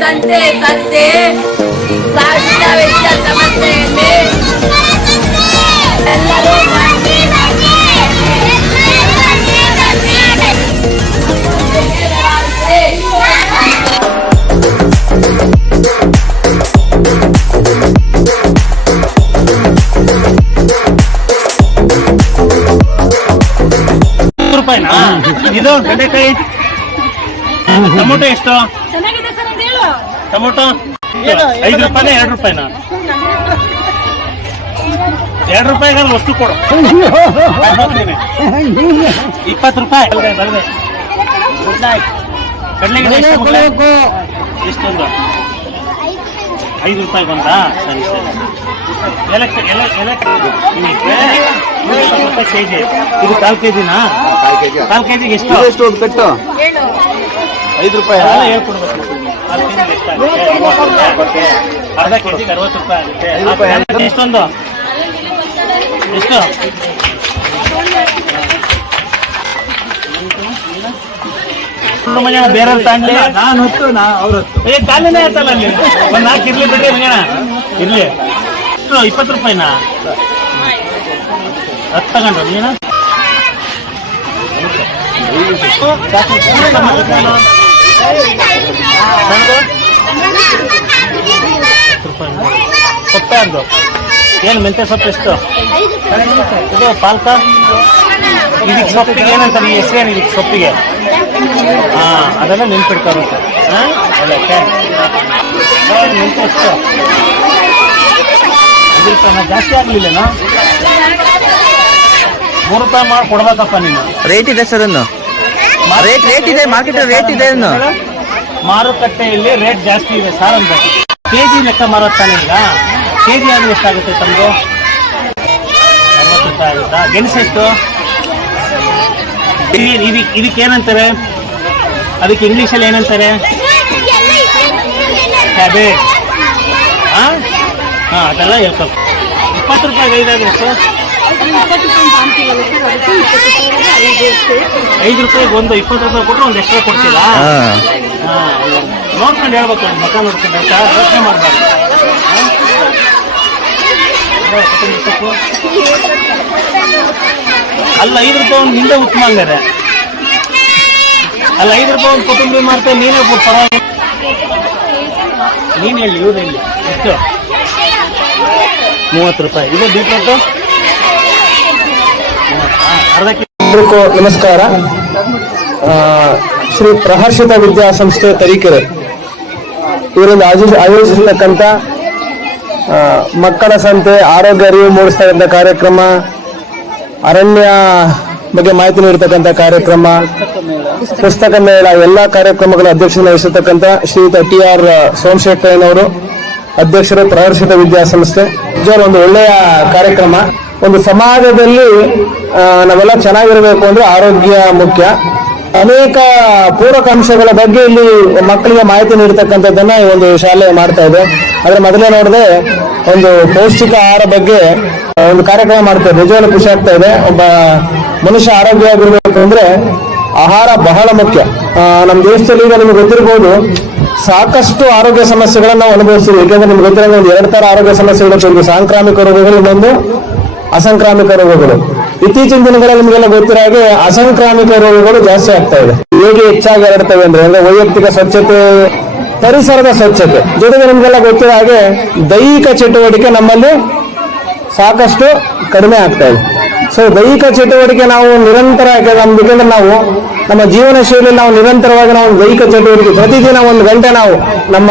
ಸಂತೆ ಸಂತೆ ಸಾವಿನ ವೆಚ್ಚ ಸಮಸ್ಯೆಯಲ್ಲಿ ಎಲ್ಲರೂ ರೂಪಾಯಿನಾ ಇದು ಬೆಂಡೆಕಾಯಿ ಟೊಮೊಟೊ ಎಷ್ಟು ಟೊಮೊಟೊ 5 ರೂಪಾಯಿನ 2 ರೂಪಾಯಿನ 2 ರೂಪಾಯಿಗೆ ವಸ್ತು ಕೊಡು 20 ರೂಪಾಯಿ ಕಡಲೆಗೆ ಎಷ್ಟೊಂದು 5 ರೂಪಾಯಿ ಬಂದಾ ಸರಿ ಕೆಜಿ ಇದು 1/4 ಕೆಜಿನಾ 1/4 ಕೆಜಿಗೆ ಎಷ್ಟು ಕಟ್ಟು 5 ರೂಪಾಯಿ ಹೇಳ್ಕೊಡ್ಬೇಕು ಅರ್ಧ ಕೆಜಿಗೆ 60 ರೂಪಾಯಿ ಆಗುತ್ತೆ ಎಷ್ಟೊಂದು ಎಷ್ಟು ಮನೆ ಬೇರೆ ತಾಂಡ್ಲಿ ನಾನು ಹೊತ್ತು ಅವ್ರ ಕಾಲಿನೇ ಆಯ್ತಲ್ಲ ಅಲ್ಲಿ ಒಂದು 4 ಇರ್ಲಿ ಬಿಡ್ರಿ ಮನೆಯಣ ಇರ್ಲಿ ಎಷ್ಟು 20 ರೂಪಾಯಿನಾ 10 ತಗೊಂಡ್ರು ನೀನು ಸೊಪ್ಪೆ ಅಂದು ಏನು ಮೆಂತ್ಯ ಸೊಪ್ಪು ಎಷ್ಟು ಇದು ಪಾಲ್ಕ ಇದಕ್ಕೆ ಸೊಪ್ಪಿಗೆ ಏನಂತಾರೆ ಈ ಹೆಸರೇನು ಇದಕ್ಕೆ ಸೊಪ್ಪಿಗೆ ಅದೆಲ್ಲ ನೆನ್ಪಿಡ್ತಾರೆ ಹಾಂ ಮೆಂತ್ಯ ಎಷ್ಟು 5 ರೂಪಾಯಿ ಜಾಸ್ತಿ ಆಗಲಿಲ್ಲನಾ 3 ರೂಪಾಯಿ ಮಾಡಿ ಕೊಡ್ಬೇಕಪ್ಪ ನೀನು ರೇಟ್ ಇದೆ ಸರ್ ಅನ್ನು ರೇಟ್ ಇದೆ ಮಾರ್ಕೆಟ್ ರೇಟ್ ಇದೆ ಅನ್ನು ಮಾರುಕಟ್ಟೆಯಲ್ಲಿ ರೇಟ್ ಜಾಸ್ತಿ ಇದೆ ಸಾರ್ ಅನ್ಬೇಕು ಕೆಜಿ ಲೆಕ್ಕ ಮಾರೋತ್ತಾನೆ ಈಗ ಕೆಜಿ ಆದ್ರೆ ಎಷ್ಟಾಗುತ್ತೆ ತಮ್ಮದು 60 ರೂಪಾಯಿ ಆಗುತ್ತಾ ಗೆಣಸು ಎಷ್ಟು ಇದಕ್ಕೆ ಏನಂತಾರೆ ಅದಕ್ಕೆ ಇಂಗ್ಲೀಷಲ್ಲಿ ಏನಂತಾರೆ ಕ್ಯಾಬೇಜ್ ಹಾಂ ಅದೆಲ್ಲ ಹೇಳ್ಕೊ 20 ರೂಪಾಯಿಗೆ 5 ಆದ್ರೆ ಎಷ್ಟು 5 ರೂಪಾಯಿಗೆ ಒಂದು 20 ರೂಪಾಯಿ ಕೊಟ್ಟರೆ ಒಂದು ಎಕ್ಸ್ಟ್ರಾ ಕೊಡ್ತೀರಾ ನೋಡ್ಕೊಂಡು ಹೇಳ್ಬೇಕು ಮಕ್ಕ ನೋಡ್ಕೊಂಡು ಯೋಚನೆ ಮಾಡಬಾರ್ದು ಅಲ್ಲ 5 ರೂಪಾಯಿ ಒಂದು ನಿಂದೆ ಉತ್ತಮ ಹಂಗಾರೆ ಅಲ್ಲ 5 ರೂಪಾಯಿ ಒಂದು ಕೊತ್ತಂಬರಿ ಮಾಡ್ತೇವೆ ನೀನೇ ಪರವಾಗಿ ನೀನು ಹೇಳಿ ಇವ್ರು ಹೇಳಿ ಎಷ್ಟು 30 ರೂಪಾಯಿ ಇದು ಬೀಟ್ರೋಟು ಎಲ್ರಿಗೂ ನಮಸ್ಕಾರ. ಶ್ರೀ ಪ್ರಹರ್ಷಿತ ವಿದ್ಯಾಸಂಸ್ಥೆ ತರೀಕೆರೆ ಇವರಿಂದ ಆಯೋಜಿಸಿರ್ತಕ್ಕಂಥ ಮಕ್ಕಳ ಸಂತೆ, ಆರೋಗ್ಯ ಅರಿವು ಮೂಡಿಸ್ತಕ್ಕಂಥ ಕಾರ್ಯಕ್ರಮ, ಅರಣ್ಯ ಬಗ್ಗೆ ಮಾಹಿತಿ ನೀಡತಕ್ಕಂಥ ಕಾರ್ಯಕ್ರಮ, ಪುಸ್ತಕ ಮೇಳ ಎಲ್ಲ ಕಾರ್ಯಕ್ರಮಗಳ ಅಧ್ಯಕ್ಷತೆ ವಹಿಸತಕ್ಕಂಥ ಶ್ರೀಯುತ TR ಸೋಮಶೇಖರಯ್ಯನವರು ಅಧ್ಯಕ್ಷರು ಪ್ರಹರ್ಷಿತ ವಿದ್ಯಾಸಂಸ್ಥೆ. ಒಂದು ಒಳ್ಳೆಯ ಕಾರ್ಯಕ್ರಮ. ಒಂದು ಸಮಾಜದಲ್ಲಿ ನಾವೆಲ್ಲ ಚೆನ್ನಾಗಿರಬೇಕು ಅಂದ್ರೆ ಆರೋಗ್ಯ ಮುಖ್ಯ. ಅನೇಕ ಪೂರಕ ಅಂಶಗಳ ಬಗ್ಗೆ ಇಲ್ಲಿ ಮಕ್ಕಳಿಗೆ ಮಾಹಿತಿ ನೀಡತಕ್ಕಂಥದ್ದನ್ನ ಈ ಒಂದು ಶಾಲೆ ಮಾಡ್ತಾ ಇದೆ. ಅದ್ರ ಮೊದಲೇ ನೋಡಿದ್ರೆ ಒಂದು ಪೌಷ್ಟಿಕ ಆಹಾರ ಬಗ್ಗೆ ಒಂದು ಕಾರ್ಯಕ್ರಮ ಮಾಡ್ತಾ ಇದೆ. ನಿಜವಾಗ್ಲೂ ಖುಷಿ ಆಗ್ತಾ ಇದೆ. ಒಬ್ಬ ಮನುಷ್ಯ ಆರೋಗ್ಯವಾಗಿರ್ಬೇಕು ಅಂದ್ರೆ ಆಹಾರ ಬಹಳ ಮುಖ್ಯ. ನಮ್ಮ ದೇಶದಲ್ಲಿ ಈಗ ನಿಮ್ಗೆ ಗೊತ್ತಿರ್ಬೋದು, ಸಾಕಷ್ಟು ಆರೋಗ್ಯ ಸಮಸ್ಯೆಗಳನ್ನ ನಾವು ಅನುಭವಿಸ್ತೀವಿ. ಯಾಕೆಂದ್ರೆ ನಿಮ್ಗೆ ಗೊತ್ತಿರೋ ಒಂದು 2 ತರ ಆರೋಗ್ಯ ಸಮಸ್ಯೆಗಳು, ಒಂದು ಸಾಂಕ್ರಾಮಿಕ ರೋಗಗಳು, ಇನ್ನೊಂದು ಅಸಂಕ್ರಾಮಿಕ ರೋಗಗಳು. ಇತ್ತೀಚಿನ ದಿನಗಳಲ್ಲಿ ನಿಮಗೆಲ್ಲ ಗೊತ್ತಿರೋ ಹಾಗೆ ಅಸಂಕ್ರಾಮಿಕ ರೋಗಗಳು ಜಾಸ್ತಿ ಆಗ್ತಾ ಇದೆ. ಹೇಗೆ ಹೆಚ್ಚಾಗಿ ಹರಡ್ತವೆ ಅಂದ್ರೆ ವೈಯಕ್ತಿಕ ಸ್ವಚ್ಛತೆ, ಪರಿಸರದ ಸ್ವಚ್ಛತೆ ಜೊತೆಗೆ ನಿಮ್ಗೆಲ್ಲ ಗೊತ್ತಿರೋ ಹಾಗೆ ದೈಹಿಕ ಚಟುವಟಿಕೆ ನಮ್ಮಲ್ಲಿ ಸಾಕಷ್ಟು ಕಡಿಮೆ ಆಗ್ತಾ ಇದೆ. ಸೊ ದೈಹಿಕ ಚಟುವಟಿಕೆ ನಾವು ನಿರಂತರ, ಯಾಕಂದ್ರೆ ನಾವು ನಮ್ಮ ಜೀವನ ಶೈಲಿಯಲ್ಲಿ ನಾವು ನಿರಂತರವಾಗಿ ನಾವು ದೈಹಿಕ ಚಟುವಟಿಕೆ ಪ್ರತಿದಿನ 1 ಗಂಟೆ ನಾವು ನಮ್ಮ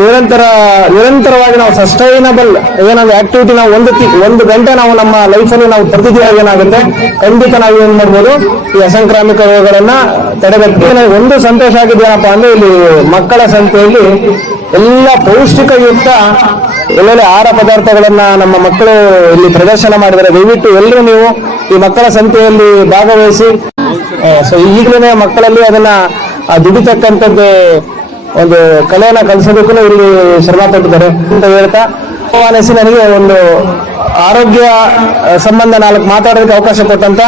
ನಿರಂತರವಾಗಿ ನಾವು ಸಸ್ಟೈನಬಲ್ ಏನಂದ್ರೆ ಆಕ್ಟಿವಿಟಿ ನಾವು 1 ಗಂಟೆ ನಾವು ನಮ್ಮ ಲೈಫಲ್ಲಿ ನಾವು ಪ್ರತಿದಿನ ಏನಾಗುತ್ತೆ, ಖಂಡಿತ ನಾವು ಏನ್ ಮಾಡ್ಬೋದು, ಈ ಅಸಂಕ್ರಾಮಿಕ ರೋಗಗಳನ್ನ ತಡೆಗಟ್ಟಿ. ಒಂದು ಸಂತೋಷ ಆಗಿದ್ದೇನಪ್ಪ ಅಂದ್ರೆ ಇಲ್ಲಿ ಮಕ್ಕಳ ಸಂತೆಯಲ್ಲಿ ಎಲ್ಲ ಪೌಷ್ಟಿಕಯುಕ್ತ ಒಳ್ಳೊಳ್ಳೆ ಆಹಾರ ಪದಾರ್ಥಗಳನ್ನ ನಮ್ಮ ಮಕ್ಕಳು ಇಲ್ಲಿ ಪ್ರದರ್ಶನ ಮಾಡಿದ್ದಾರೆ. ದಯವಿಟ್ಟು ಎಲ್ಲರೂ ನೀವು ಈ ಮಕ್ಕಳ ಸಂತೆಯಲ್ಲಿ ಭಾಗವಹಿಸಿ. ಸೊ ಈಗಲೇ ಮಕ್ಕಳಲ್ಲಿ ಅದನ್ನ ದುಡಿತಕ್ಕಂಥದ್ದು ಒಂದು ಕಲೆಯನ್ನ ಕಲಿಸೋದಕ್ಕೂ ಇಲ್ಲಿ ಶ್ರಮ ಪಟ್ಟಿದ್ದಾರೆ ಅಂತ ಹೇಳ್ತಾ ಆಹ್ವಾನಿಸಿ ನನಗೆ ಒಂದು ಆರೋಗ್ಯ ಸಂಬಂಧ 4 ಮಾತಾಡೋದಕ್ಕೆ ಅವಕಾಶ ಕೊಟ್ಟಂತ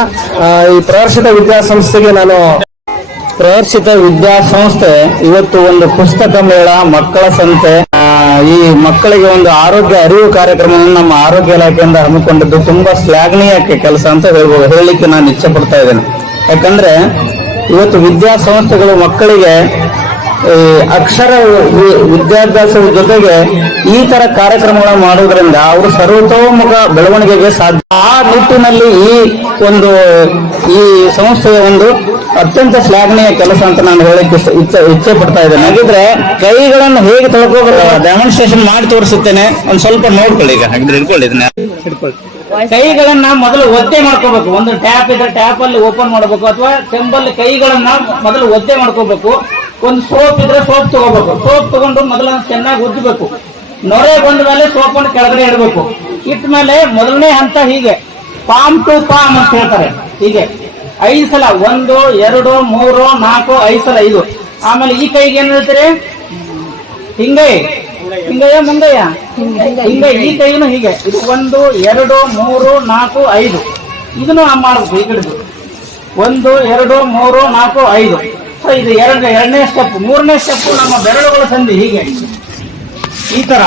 ಈ ಪ್ರಹರ್ಷಿತ ವಿದ್ಯಾಸಂಸ್ಥೆಗೆ ನಾನು ಪ್ರಹರ್ಷಿತ ವಿದ್ಯಾಸಂಸ್ಥೆ ಇವತ್ತು ಒಂದು ಪುಸ್ತಕ ಮೇಳ, ಮಕ್ಕಳ ಸಂತೆ, ಈ ಮಕ್ಕಳಿಗೆ ಒಂದು ಆರೋಗ್ಯ ಅರಿವು ಕಾರ್ಯಕ್ರಮವನ್ನು ನಮ್ಮ ಆರೋಗ್ಯ ಇಲಾಖೆಯಿಂದ ಹಮ್ಮಿಕೊಂಡಿದ್ದು ತುಂಬಾ ಶ್ಲಾಘನೀಯ ಕೆಲಸ ಅಂತ ಹೇಳಲಿಕ್ಕೆ ನಾನು ಇಚ್ಛೆ ಪಡ್ತಾ ಇದ್ದೇನೆ. ಯಾಕಂದ್ರೆ ಇವತ್ತು ವಿದ್ಯಾಸಂಸ್ಥೆಗಳು ಮಕ್ಕಳಿಗೆ ಅಕ್ಷರ ವಿದ್ಯಾಭ್ಯಾಸದ ಜೊತೆಗೆ ಈ ತರ ಕಾರ್ಯಕ್ರಮಗಳನ್ನು ಮಾಡುವುದರಿಂದ ಅವರು ಸರ್ವತೋಮುಖ ಬೆಳವಣಿಗೆಗೆ ಸಾಧ್ಯ. ಆ ನಿಟ್ಟಿನಲ್ಲಿ ಈ ಸಂಸ್ಥೆಯ ಒಂದು ಅತ್ಯಂತ ಶ್ಲಾಘನೀಯ ಕೆಲಸ ಅಂತ ನಾನು ಹೇಳಕ್ಕೆ ಇಚ್ಛೆ ಪಡ್ತಾ ಇದ್ದೇನೆ. ಹಾಗಿದ್ರೆ ಕೈಗಳನ್ನು ಹೇಗೆ ತೊಳ್ಕೋಬೇಕು ಡೆಮಾನ್ಸ್ಟ್ರೇಷನ್ ಮಾಡಿ ತೋರಿಸುತ್ತೇನೆ, ಒಂದ್ ಸ್ವಲ್ಪ ನೋಡ್ಕೊಳ್ಳಿ. ಈಗ ಹಾಗಿದ್ರೆ ಇಟ್ಕೊಳ್ಳಿ, ಇದನ್ನ ಇಟ್ಕೊಳ್ಳಿ. ಕೈಗಳನ್ನ ಮೊದಲು ಒದ್ದೆ ಮಾಡ್ಕೋಬೇಕು. ಒಂದು ಟ್ಯಾಪ್ ಇದ್ರೆ ಟ್ಯಾಪ್ ಅಲ್ಲಿ ಓಪನ್ ಮಾಡಬೇಕು, ಅಥವಾ ಚೆಂಬಲ್ಲಿ ಕೈಗಳನ್ನ ಮೊದಲು ಒದ್ದೆ ಮಾಡ್ಕೋಬೇಕು. ಒಂದು ಸೋಪ್ ಇದ್ರೆ ಸೋಪ್ ತಗೋಬೇಕು. ಸೋಪ್ ತಗೊಂಡು ಮೊದಲು ಚೆನ್ನಾಗಿ ಉಜ್ಜಬೇಕು. ನೊರೆ ಬಂದ ಮೇಲೆ ಸೋಪ್ ಅನ್ನು ಕೆಳಗಡೆ ಇಡಬೇಕು. ಇಟ್ಟ ಮೇಲೆ ಮೊದಲನೇ ಹಂತ ಹೀಗೆ ಪಾಮ್ ಟು ಪಾಮ್ ಅಂತ ಹೇಳ್ತಾರೆ. ಹೀಗೆ 5 ಸಲ, 1 2 3 4 5 ಸಲ ಇದು. ಆಮೇಲೆ ಈ ಕೈಗೆ ಏನ್ ಹೇಳ್ತೀರಿ? ಹಿಂಗೈ, ಹಿಂಗಯ್ಯ ಮುಂಗಯ್ಯ, ಹಿಂಗೈ. ಈ ಕೈನು ಹೀಗೆ ಇದು 1 2 3 4 5 ಇದನ್ನು ಮಾಡಬೇಕು. ಈ ಕಡೆದು 1 2 3 4 5. ಸೊ ಇದು ಎರಡನೇ ಸ್ಟೆಪ್. 3ನೇ ಸ್ಟೆಪ್ ನಮ್ಮ ಬೆರಳುಗಳ ಸಂಧಿ ಹೀಗೆ ಈ ತರ.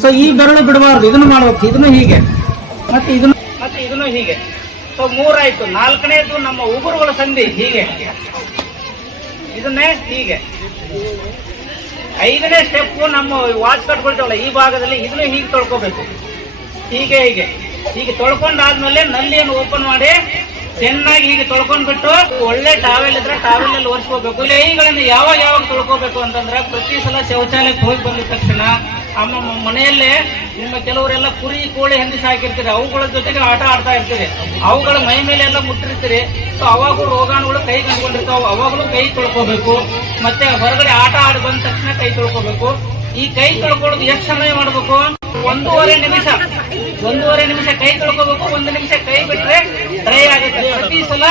ಸೊ ಈ ಬೆರಳು ಬಿಡಬಾರ್ದು, ಇದನ್ನು ಮಾಡಬೇಕು. ಇದನ್ನು ಹೀಗೆ, ಮತ್ತೆ ಇದನ್ನು ಹೀಗೆ. ಸೊ 3 ಆಯ್ತು. 4ನೇದು ನಮ್ಮ ಉಗುರುಗಳ ಸಂಧಿ ಹೀಗೆ, ಇದನ್ನೇ ಹೀಗೆ. 5ನೇ ಸ್ಟೆಪ್ ನಮ್ಮ ವಾಚ್ ಕಟ್ಕೊಳ್ತೇವಲ್ಲ ಈ ಭಾಗದಲ್ಲಿ, ಇದನ್ನು ಹೀಗೆ ತೊಳ್ಕೋಬೇಕು. ಹೀಗೆ ತೊಳ್ಕೊಂಡಾದ್ಮೇಲೆ ನಲ್ಲಿಯನ್ನು ಓಪನ್ ಮಾಡಿ ಚೆನ್ನಾಗಿ ಹೀಗೆ ತೊಳ್ಕೊಂಡ್ಬಿಟ್ಟು ಒಳ್ಳೆ ಟಾವೆಲ್ ಇದ್ರೆ ಟಾವೆಲ್ ಅಲ್ಲಿ ಒರೆಸ್ಕೋಬೇಕು. ಕೈಗಳನ್ನು ಯಾವಾಗ ತೊಳ್ಕೋಬೇಕು ಅಂತಂದ್ರೆ ಪ್ರತಿ ಸಲ ಶೌಚಾಲಯಕ್ಕೆ ಹೋಗಿ ಬಂದ ತಕ್ಷಣ ಮನೆಯಲ್ಲೇ ನಿಮ್ಮ ಕೆಲವರೆಲ್ಲ ಕುರಿ, ಕೋಳಿ, ಹಂದಿ ಸಾಕಿರ್ತೀರಿ. ಅವುಗಳ ಜೊತೆಗೆ ಆಟ ಆಡ್ತಾ ಇರ್ತೀರಿ. ಅವುಗಳ ಮೈ ಮೇಲೆ ಎಲ್ಲ ಮುಟ್ಟಿರ್ತೀರಿ. ಸೊ ಅವಾಗೂ ರೋಗಾಣುಗಳು ಕೈ ಕಂಡುಕೊಂಡಿರ್ತಾವೆ. ಅವಾಗಲೂ ಕೈ ತೊಳ್ಕೋಬೇಕು. ಮತ್ತೆ ಹೊರಗಡೆ ಆಟ ಆಡಿ ಬಂದ ತಕ್ಷಣ ಕೈ ತೊಳ್ಕೋಬೇಕು. ಈ ಕೈ ತೊಳ್ಕೊಳ್ಳೋದು ಎಷ್ಟು ಸಮಯ ಮಾಡಬೇಕು? 1.5 ನಿಮಿಷ. 1.5 ನಿಮಿಷ ಕೈ ತೊಳ್ಕೋಬೇಕು. 1 ನಿಮಿಷ ಕೈ ಬಿಟ್ರೆ ಡ್ರೈ ಆಗುತ್ತೆ. ಪ್ರತಿ ಸಲ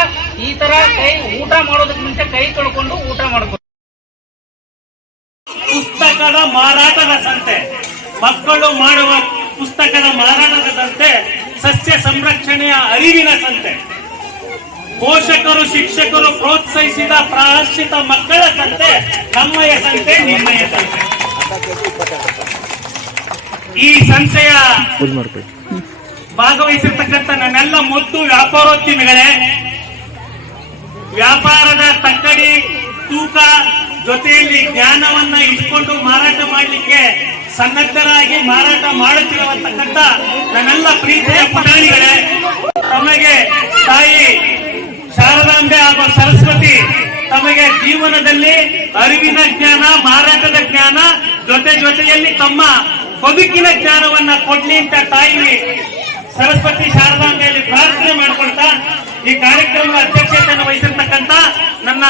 ಈ ತರ ಕೈ ಊಟ ಮಾಡೋದಕ್ಕೆ ಮುಂಚೆ ಕೈ ತೊಳ್ಕೊಂಡು ಊಟ ಮಾಡಬೇಕು. ಪುಸ್ತಕದ ಮಾರಾಟದ ಸಂತೆ, ಮಕ್ಕಳು ಮಾಡುವ ಪುಸ್ತಕದ ಮಾರಾಟದ ಸಂತೆ, ಸಸ್ಯ ಸಂರಕ್ಷಣೆಯ ಅರಿವಿನ ಸಂತೆ, ಪೋಷಕರು ಶಿಕ್ಷಕರು ಪ್ರೋತ್ಸಾಹಿಸಿದ ಪ್ರಹರ್ಷಿತ ಮಕ್ಕಳ ಸಂತೆ, ನಮ್ಮಯ ಸಂತೆ, ನಿಮ್ಮಯ ಸಂತೆ. ಈ ಸಂತೆಯ ಭಾಗವಹಿಸಿರ್ತಕ್ಕಂಥ ನನ್ನೆಲ್ಲ ಮುದ್ದು ವ್ಯಾಪಾರೋದ್ಯಮಿಗಳೇ, ವ್ಯಾಪಾರದ ತಕ್ಕಡಿ ತೂಕ ಜೊತೆಯಲ್ಲಿ ಜ್ಞಾನವನ್ನ ಇಟ್ಕೊಂಡು ಮಾರಾಟ ಮಾಡಲಿಕ್ಕೆ ಸನ್ನದ್ಧರಾಗಿ ಮಾರಾಟ ಮಾಡುತ್ತಿರುವಂತಕ್ಕಂಥ ನನ್ನೆಲ್ಲ ಪ್ರೀತಿಯ ಪುಟಾಣಿಗಳೇ, ತಮಗೆ ತಾಯಿ ಶಾರದಾಂಬೆ ಹಾಗೂ ಸರಸ್ವತಿ ತಮಗೆ ಜೀವನದಲ್ಲಿ ಅರಿವಿನ ಜ್ಞಾನ, ಮಾರಾಟದ ಜ್ಞಾನ ಜೊತೆಯಲ್ಲಿ ತಮ್ಮ ಬದುಕಿನ ಜ್ಞಾನವನ್ನ ಕೊಡ್ಲಿ ಅಂತ ತಾಯಿ ಸರಸ್ವತಿ ಶಾರದಾಂಬೆಯಲ್ಲಿ ಪ್ರಾರ್ಥನೆ ಮಾಡಿಕೊಳ್ತಾ ಈ ಕಾರ್ಯಕ್ರಮದ ಅಧ್ಯಕ್ಷತೆಯನ್ನು ವಹಿಸಿರ್ತಕ್ಕಂಥ ನನ್ನ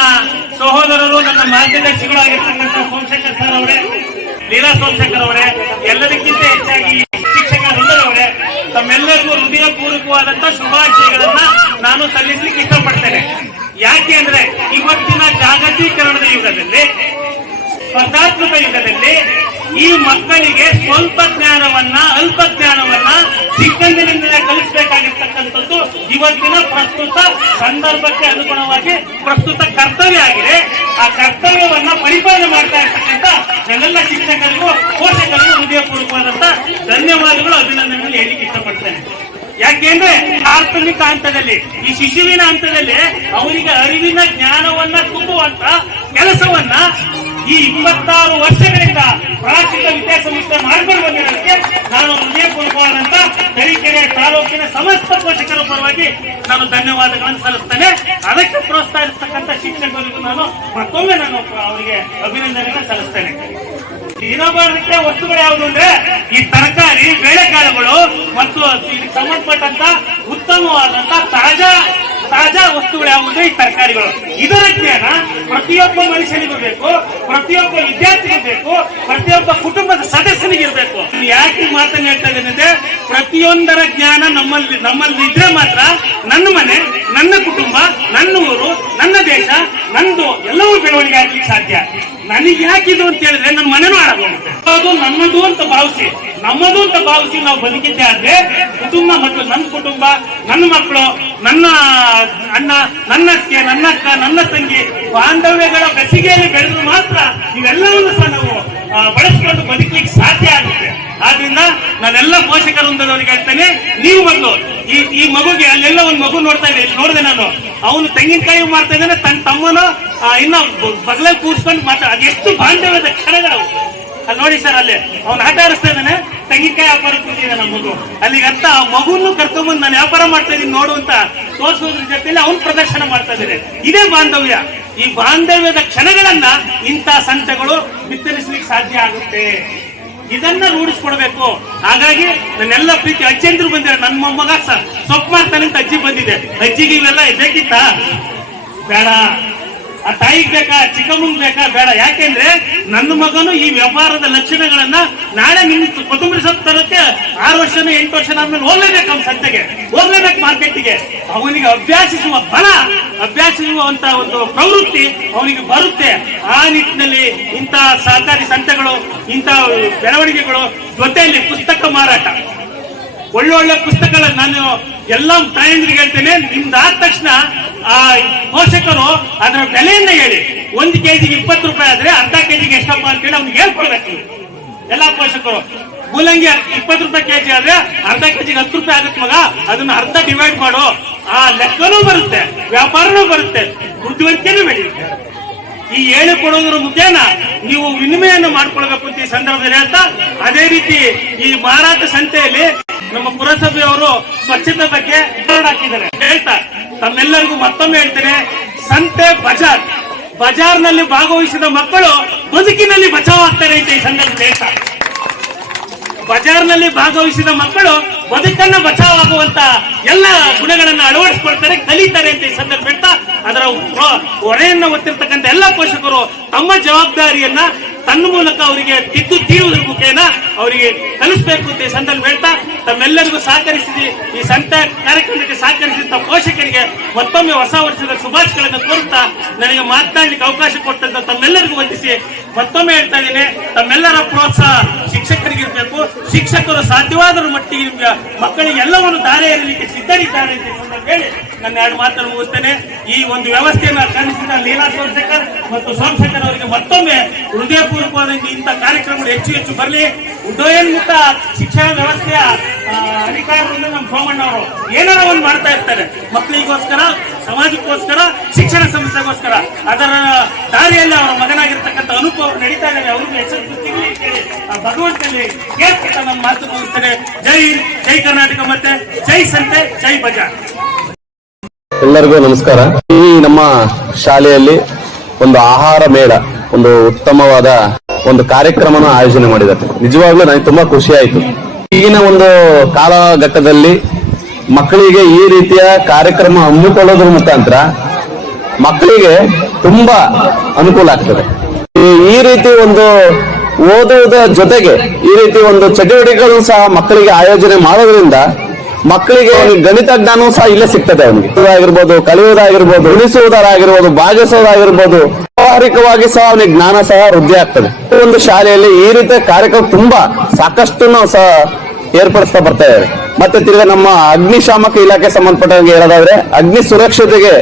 ಸಹೋದರರು, ನನ್ನ ಮಾರ್ಗದರ್ಶಿಗಳು ಆಗಿರ್ತಕ್ಕಂಥ ಸೋಮಶೇಖರ್ ಸರ್ ಅವರೇ, ಲೀಲಾ ಸೋಮಶೇಖರ್ ಅವರೇ, ಎಲ್ಲದಕ್ಕಿಂತ ಹೆಚ್ಚಾಗಿ ಶಿಕ್ಷಕ ವೃಂದರವರೇ, ತಮ್ಮೆಲ್ಲರಿಗೂ ಹೃದಯಪೂರ್ವಕವಾದಂತ ಶುಭಾಶಯಗಳನ್ನ ನಾನು ಸಲ್ಲಿಸಲಿಕ್ಕೆ ಇಷ್ಟಪಡ್ತೇನೆ. ಯಾಕೆ ಅಂದ್ರೆ ಇವತ್ತಿನ ಜಾಗತೀಕರಣದ ಯುಗದಲ್ಲಿ, ಸ್ಪರ್ಧಾತ್ಮಕ ಯುಗದಲ್ಲಿ ಈ ಮಕ್ಕಳಿಗೆ ಸ್ವಲ್ಪ ಜ್ಞಾನವನ್ನ, ಅಲ್ಪ ಜ್ಞಾನವನ್ನ ಚಿಕ್ಕಂದಿನಿಂದಲೇ ಕಲಿಸಬೇಕಾಗಿರ್ತಕ್ಕಂಥದ್ದು ಇವತ್ತಿನ ಪ್ರಸ್ತುತ ಸಂದರ್ಭಕ್ಕೆ ಅನುಗುಣವಾಗಿ ಪ್ರಸ್ತುತ ಕರ್ತವ್ಯ ಆಗಿದೆ. ಆ ಕರ್ತವ್ಯವನ್ನ ಪರಿಪಾಲನೆ ಮಾಡ್ತಾ ಇರ್ತಕ್ಕಂಥ ನನ್ನೆಲ್ಲ ಶಿಕ್ಷಕರಿಗೂ ಪೋಷಕರಿಗೂ ಹೃದಯಪೂರ್ವಕವಾದಂತ ಧನ್ಯವಾದಗಳು, ಅಭಿನಂದನೆಗಳು ಹೇಳಲಿಕ್ಕೆ ಇಷ್ಟಪಡ್ತೇನೆ. ಯಾಕೆಂದ್ರೆ ಪ್ರಾಥಮಿಕ ಹಂತದಲ್ಲಿ, ಈ ಶಿಶುವಿನ ಹಂತದಲ್ಲಿ ಅವರಿಗೆ ಅರಿವಿನ ಜ್ಞಾನವನ್ನ ತುಂಬುವಂತ ಕೆಲಸವನ್ನ ಈ 26 ವರ್ಷಗಳಿಂದ ಪ್ರಾಥಮಿಕ ವಿದ್ಯಾಸಂಸ್ಥೆ ಮಾಡಿಕೊಂಡು ಬಂದಿರೋದಕ್ಕೆ ನಾನು ಹೃದಯಪೂರ್ವಕವಾದಂತ ತರೀಕೆರೆ ತಾಲೂಕಿನ ಸಮಸ್ತ ಪೋಷಕರ ಪರವಾಗಿ ನಾನು ಧನ್ಯವಾದಗಳನ್ನು ಸಲ್ಲಿಸ್ತೇನೆ. ಅದಕ್ಕೆ ಪ್ರೋತ್ಸಾಹಿಸತಕ್ಕಂಥ ಶಿಕ್ಷಕರಿಗೂ ನಾನು ಮತ್ತೊಮ್ಮೆ ಅವರಿಗೆ ಅಭಿನಂದನೆಗಳನ್ನು ಸಲ್ಲಿಸ್ತೇನೆ. ದಿನಬಳಕೆ ವಸ್ತುಗಳು ಯಾವುದು ಅಂದ್ರೆ ಈ ತರಕಾರಿ, ಬೇಳೆಕಾಳುಗಳು ಮತ್ತು ಇದಕ್ಕೆ ಸಂಬಂಧಪಟ್ಟಂತ ಉತ್ತಮವಾದಂತ ತಾಜಾ ವಸ್ತುಗಳು ಯಾವುದು? ಈ ತರಕಾರಿಗಳು. ಇದರ ಜ್ಞಾನ ಪ್ರತಿಯೊಬ್ಬ ಮನುಷ್ಯನಿಗೂ ಬೇಕು, ಪ್ರತಿಯೊಬ್ಬ ವಿದ್ಯಾರ್ಥಿಗೂ ಬೇಕು, ಪ್ರತಿಯೊಬ್ಬ ಕುಟುಂಬದ ಸದಸ್ಯನಿಗೆ ಇರಬೇಕು. ಯಾಕೆ ಮಾತನ್ನು ಹೇಳ್ತಾ ಇದ್ದೇನೆ ಅಂದ್ರೆ, ಪ್ರತಿಯೊಂದರ ಜ್ಞಾನ ನಮ್ಮಲ್ಲಿ ಇದ್ರೆ ಮಾತ್ರ ನನ್ನ ಮನೆ, ನನ್ನ ಕುಟುಂಬ, ನನ್ನ ಊರು, ನನ್ನ ದೇಶ, ನಂದು ಎಲ್ಲವೂ ಬೆಳವಣಿಗೆ ಆಗ್ಲಿಕ್ಕೆ ಸಾಧ್ಯ. ನನಗೆ ಯಾಕಿದು ಅಂತ ಹೇಳಿದ್ರೆ ನನ್ನ ಮನೆನೂ ಹಾಳಾಗೋಗುತ್ತೆ. ಅದು ನನ್ನದು ಅಂತ ಭಾವಿಸಿ ನಮ್ಮದು ಅಂತ ಭಾವಿಸಿ ನಾವು ಬದುಕಿದ್ದೆ ಆದ್ರೆ ಕುಟುಂಬ ಮತ್ತು ನನ್ನ ಕುಟುಂಬ, ನನ್ನ ಮಕ್ಕಳು, ನನ್ನ ಅಣ್ಣ, ನನ್ನ ಅಕ್ಕೆ, ನನ್ನ ಅಕ್ಕ, ನನ್ನ ತಂಗಿ ಬಾಂಧವ್ಯಗಳ ಬೆಸಿಗೆಯಲ್ಲಿ ಬೆಳೆದು ಮಾತ್ರ ಇವೆಲ್ಲವನ್ನು ಸಹ ನಾವು ಬಳಸಿಕೊಂಡು ಬದುಕಲಿಕ್ಕೆ ಸಾಧ್ಯ ಆಗುತ್ತೆ. ಆದ್ರಿಂದ ನಾನೆಲ್ಲ ಪೋಷಕ ವೃಂದದವರಿಗೆ ಹೇಳ್ತೇನೆ, ನೀವು ಮೊದಲು ಈ ಮಗುಗೆ ಅಲ್ಲೆಲ್ಲ ಒಂದು ಮಗು ನೋಡ್ತಾ ಇದೆ, ನೋಡಿದೆ ನಾನು, ಅವನು ತೆಂಗಿನಕಾಯಿ ಮಾಡ್ತಾ ಇದ್ದಾನೆ, ತನ್ನ ತಮ್ಮನ ಇನ್ನ ಬಗಲಲ್ಲಿ ಕೂರ್ಸ್ಕೊಂಡು ಮಾತಾಡ, ಅದೆಷ್ಟು ಬಾಂಧವ್ಯದ ಕ್ಷಣಗಳು ಅಲ್ಲಿ ನೋಡಿ ಸರ್. ಅಲ್ಲಿ ಅವ್ನು ಆಟ ಆಡಿಸ್ತಾ ಇದ್ದಾನೆ, ತೆಂಗಿನಕಾಯಿ ವ್ಯಾಪಾರ ಕೂತಿದ್ದಾನೆ ನಮ್ಮ ಮಗು. ಅಲ್ಲಿಗೆ ಅರ್ಥ ಆ ಮಗುವನ್ನು ಕರ್ಕೊಂಡ್ಬಂದು ನಾನು ವ್ಯಾಪಾರ ಮಾಡ್ತಾ ಇದ್ದೀನಿ ನೋಡು ಅಂತ ತೋರಿಸೋದ್ರ ಜೊತೆಯಲ್ಲಿ ಅವ್ನು ಪ್ರದರ್ಶನ ಮಾಡ್ತಾ ಇದ್ದಾರೆ. ಇದೇ ಬಾಂಧವ್ಯ. ಈ ಬಾಂಧವ್ಯದ ಕ್ಷಣಗಳನ್ನ ಇಂಥ ಸಂತೆಗಳು ಬಿತ್ತರಿಸಲಿಕ್ಕೆ ಸಾಧ್ಯ ಆಗುತ್ತೆ. ಇದನ್ನ ರೂಢಿಸ್ಕೊಡ್ಬೇಕು. ಹಾಗಾಗಿ ನನ್ನೆಲ್ಲ ಪ್ರೀತಿ ಅಜ್ಜಿಯಂದ್ರು ಬಂದಿರ, ನನ್ನ ಮೊಮ್ಮಗ ಸೊಪ್ಪು ಮಾಡ್ತಾನೆ ಅಂತ ಅಜ್ಜಿ ಬಂದಿದೆ. ಅಜ್ಜಿಗೆ ಇವೆಲ್ಲ ಬೇಕಿತ್ತಾ? ಬೇಡ. ಆ ತಾಯಿಗೆ ಬೇಕಾ, ಚಿಕ್ಕಮ್ಮಂಗ್ ಬೇಕಾ? ಬೇಡ. ಯಾಕೆಂದ್ರೆ ನನ್ನ ಮಗನು ಈ ವ್ಯಾಪಾರದ ಲಕ್ಷಣಗಳನ್ನ ನಾಳೆ ನಿಮ್ ಕೊತ್ತಂಬರಿ ಸೊಪ್ಪು ತರಕ್ಕೆ 6 ವರ್ಷನೋ 8 ವರ್ಷ ಆದ್ಮೇಲೆ ಹೋಗ್ಲೇಬೇಕು, ಅವ್ನ ಸಂತೆಗೆ ಹೋಗ್ಲೇಬೇಕು, ಮಾರ್ಕೆಟ್ಗೆ. ಅವನಿಗೆ ಅಭ್ಯಾಸಿಸುವ ಬಲ, ಅಭ್ಯಾಸಿಸುವಂತ ಒಂದು ಪ್ರವೃತ್ತಿ ಅವನಿಗೆ ಬರುತ್ತೆ. ಆ ನಿಟ್ಟಿನಲ್ಲಿ ಇಂಥ ಸಹಕಾರಿ ಸಂತೆಗಳು, ಇಂಥ ಬೆಳವಣಿಗೆಗಳು, ಜೊತೆಯಲ್ಲಿ ಪುಸ್ತಕ ಮಾರಾಟ, ಒಳ್ಳೊಳ್ಳೆ ಪುಸ್ತಕಗಳ ನಾನು ಎಲ್ಲ ತಾಯಂದ್ರಿಗೆ ಹೇಳ್ತೇನೆ, ನಿಮ್ದಾದ ತಕ್ಷಣ ಆ ಪೋಷಕರು ಅದರ ಬೆಲೆಯನ್ನ ಹೇಳಿ. 1 ಕೆಜಿಗೆ 20 ರೂಪಾಯಿ ಆದ್ರೆ ಅರ್ಧ ಕೆಜಿಗೆ ಎಷ್ಟಪ್ಪ ಅಂತೇಳಿ ಅವ್ನಿಗೆ ಹೇಳ್ಕೊಡ್ಬೇಕು. ಎಲ್ಲಾ ಪೋಷಕರು ಮೂಲಂಗಿ 20 ರೂಪಾಯಿ ಕೆಜಿ ಆದ್ರೆ ಅರ್ಧ ಕೆಜಿಗೆ 10 ರೂಪಾಯಿ ಆಗುತ್ತೆ ಮಗ, ಅದನ್ನ ಅರ್ಧ ಡಿವೈಡ್ ಮಾಡು. ಆ ಲೆಕ್ಕನೂ ಬರುತ್ತೆ, ವ್ಯಾಪಾರನೂ ಬರುತ್ತೆ, ಬುದ್ಧಿವಂತಿಕೆನೂ ಬೆಳೆಯುತ್ತೆ. ಈ ಹೇಳಿಕೊಡೋದ್ರ ಮುಖೇನ ನೀವು ವಿನಿಮಯವನ್ನು ಮಾಡ್ಕೊಳ್ಬೇಕು ಅಂತ ಈ ಸಂದರ್ಭದಲ್ಲಿ ಹೇಳ್ತಾ, ಅದೇ ರೀತಿ ಈ ಮಾರಾಟ ಸಂತೆಯಲ್ಲಿ ನಮ್ಮ ಪುರಸಭೆಯವರು ಸ್ವಚ್ಛತೆ ಬಗ್ಗೆ ಬೋರ್ಡ್ ಹಾಕಿದ್ದಾರೆ ಹೇಳ್ತಾ, ತಮ್ಮೆಲ್ಲರಿಗೂ ಮತ್ತೊಮ್ಮೆ ಹೇಳ್ತೇನೆ, ಸಂತೆ ಬಜಾರ್ನಲ್ಲಿ ಭಾಗವಹಿಸಿದ ಮಕ್ಕಳು ಬದುಕಿನಲ್ಲಿ ಬಚಾವ್ ಆಗ್ತಾರೆ ಅಂತ ಈ ಸಂದರ್ಭದಲ್ಲಿ ಹೇಳ್ತಾ, ಬಜಾರ್ನಲ್ಲಿ ಭಾಗವಹಿಸಿದ ಮಕ್ಕಳು ಬದುಕನ್ನ ಬಚಾವಾಗುವಂತ ಎಲ್ಲ ಗುಣಗಳನ್ನ ಅಳವಡಿಸಿಕೊಳ್ತಾರೆ, ಕಲಿತಾರೆ ಅಂತ ಈ ಸಂದರ್ಭ ಹೇಳ್ತಾ, ಅದರ ಹೊರೆಯನ್ನ ಹೊತ್ತಿರ್ತಕ್ಕಂಥ ಎಲ್ಲ ಪೋಷಕರು ತಮ್ಮ ಜವಾಬ್ದಾರಿಯನ್ನ ತನ್ನ ಮೂಲಕ ಅವರಿಗೆ ತಿದ್ದು ತೀರುವುದರ ಮುಖೇನ ಅವರಿಗೆ ಕಲಿಸಬೇಕು ಅಂತ ಈ ಸಂದರ್ಭ ಹೇಳ್ತಾ, ತಮ್ಮೆಲ್ಲರಿಗೂ ಸಹಕರಿಸಿ ಈ ಸಂತೆ ಕಾರ್ಯಕ್ರಮಕ್ಕೆ ಸಹಕರಿಸಿದ ಪೋಷಕರಿಗೆ ಮತ್ತೊಮ್ಮೆ ಹೊಸ ವರ್ಷದ ಶುಭಾಶಯಗಳನ್ನು ಕೋರುತ್ತಾ, ನನಗೆ ಮಾತನಾಡಲಿಕ್ಕೆ ಅವಕಾಶ ಕೊಟ್ಟಂತ ತಮ್ಮೆಲ್ಲರಿಗೂ ವಂದಿಸಿ ಮತ್ತೊಮ್ಮೆ ಹೇಳ್ತಾ ಇದ್ದೀನಿ, ತಮ್ಮೆಲ್ಲರ ಪ್ರೋತ್ಸಾಹ ಶಿಕ್ಷಕರಿಗಿರ್ಬೇಕು. ಶಿಕ್ಷಕರು ಸಾಧ್ಯವಾದ ಮಟ್ಟಿಗೆ ಮಕ್ಕಳಿಗೆ ಎಲ್ಲವನ್ನು ದಾರಿ ಎರಲಿಕ್ಕೆ ಸಿದ್ಧರಿದ್ದಾರೆ ಅಂತ ಹೇಳಿ ನನ್ನ 2 ಮಾತನ್ನು ಮುಗಿಸ್ತೇನೆ. ಈ ಒಂದು ವ್ಯವಸ್ಥೆಯನ್ನು ಕಲಿಸಿದ ಲೀಲಾ ಸೋಮಶೇಖರ್ ಮತ್ತು ಸೋಮಶೇಖರ್ ಅವರಿಗೆ ಮತ್ತೊಮ್ಮೆ ಹೃದಯಪೂರ್ವಕವಾದ ಇಂಥ ಕಾರ್ಯಕ್ರಮಗಳು ಹೆಚ್ಚು ಬರಲಿ. ಉದಯೋನ್ಮುಖ ಶಿಕ್ಷಣ ವ್ಯವಸ್ಥೆಯ ಅಧಿಕಾರದಿಂದ ನಮ್ಮ ಸೋಮಣ್ಣ ಅವರು ಏನಾರ ಒಂದು ಮಾಡ್ತಾ ಇರ್ತಾರೆ, ಮಕ್ಕಳಿಗೋಸ್ಕರ, ಸಮಾಜಕ್ಕೋಸ್ಕರ, ಶಿಕ್ಷಣ ಸಂಸ್ಥೆಗೋಸ್ಕರ. ಅದರ ದಾರಿಯಲ್ಲಿ ಅವರ ಮಗನಾಗಿರ್ತಕ್ಕಂಥ ಅನುಭವ ನಡೀತಾ ಇದ್ದಾರೆ. ಅವ್ರಿಗೆ ಯಶಸ್ಸು ಸಿಗಲಿ ಅಂತೇಳಿ ಭಗವಂತನಲ್ಲಿ ಕೇಳ್ಕೊತ ನಮ್ಮ ಮಾತು ಮುಗಿಸ್ತೇನೆ. ಜೈ ಹಿಂದ್, ಜೈ ಕರ್ನಾಟಕ, ಮತ್ತೆ ಜೈ ಸಂತೆ, ಜೈ ಬಜಾರ್. ಎಲ್ಲರಿಗೂ ನಮಸ್ಕಾರ. ಈ ನಮ್ಮ ಶಾಲೆಯಲ್ಲಿ ಒಂದು ಆಹಾರ ಮೇಳ, ಒಂದು ಉತ್ತಮವಾದ ಒಂದು ಕಾರ್ಯಕ್ರಮನ ಆಯೋಜನೆ ಮಾಡಿದ್ದಾರೆ. ನಿಜವಾಗ್ಲೂ ನನಗೆ ತುಂಬಾ ಖುಷಿ ಆಯ್ತು. ಈಗಿನ ಒಂದು ಕಾಲಘಟ್ಟದಲ್ಲಿ ಮಕ್ಕಳಿಗೆ ಈ ರೀತಿಯ ಕಾರ್ಯಕ್ರಮ ಹಮ್ಮಿಕೊಳ್ಳೋದ್ರ ಮುಖಾಂತರ ಮಕ್ಕಳಿಗೆ ತುಂಬಾ ಅನುಕೂಲ ಆಗ್ತದೆ. ಈ ರೀತಿ ಒಂದು ಓದುವುದರ ಜೊತೆಗೆ ಈ ರೀತಿ ಒಂದು ಚಟುವಟಿಕೆಗಳನ್ನು ಸಹ ಮಕ್ಕಳಿಗೆ ಆಯೋಜನೆ ಮಾಡೋದ್ರಿಂದ ಮಕ್ಕಳಿಗೆ ಗಣಿತ ಜ್ಞಾನವೂ ಸಹ ಇಲ್ಲೇ ಸಿಗ್ತದೆ. ಅವನಿಗೆ ಆಗಿರ್ಬೋದು, ಕಲಿಯುವುದಾಗಿರ್ಬೋದು, ಉಳಿಸುವುದಾಗಿರ್ಬೋದು, ಭಾಗಿಸುವುದಾಗಿರ್ಬೋದು, ವ್ಯಾವಹಾರಿಕವಾಗಿ ಸಹ ಅವನಿಗೆ ಜ್ಞಾನ ಸಹ ವೃದ್ಧಿ ಆಗ್ತದೆ. ಒಂದು ಶಾಲೆಯಲ್ಲಿ ಈ ರೀತಿಯ ಕಾರ್ಯಕ್ರಮ ತುಂಬಾ ಸಾಕಷ್ಟು ಸಹ ಏರ್ಪಡಿಸ್ತಾ ಬರ್ತಾ ಇದ್ದಾರೆ. ಮತ್ತೆ ತಿರ್ಗಾ ನಮ್ಮ ಅಗ್ನಿಶಾಮಕ ಇಲಾಖೆ ಸಂಬಂಧಪಟ್ಟಂಗೆ ಹೇಳೋದಾದ್ರೆ, ಅಗ್ನಿ ಸುರಕ್ಷತೆಗೆ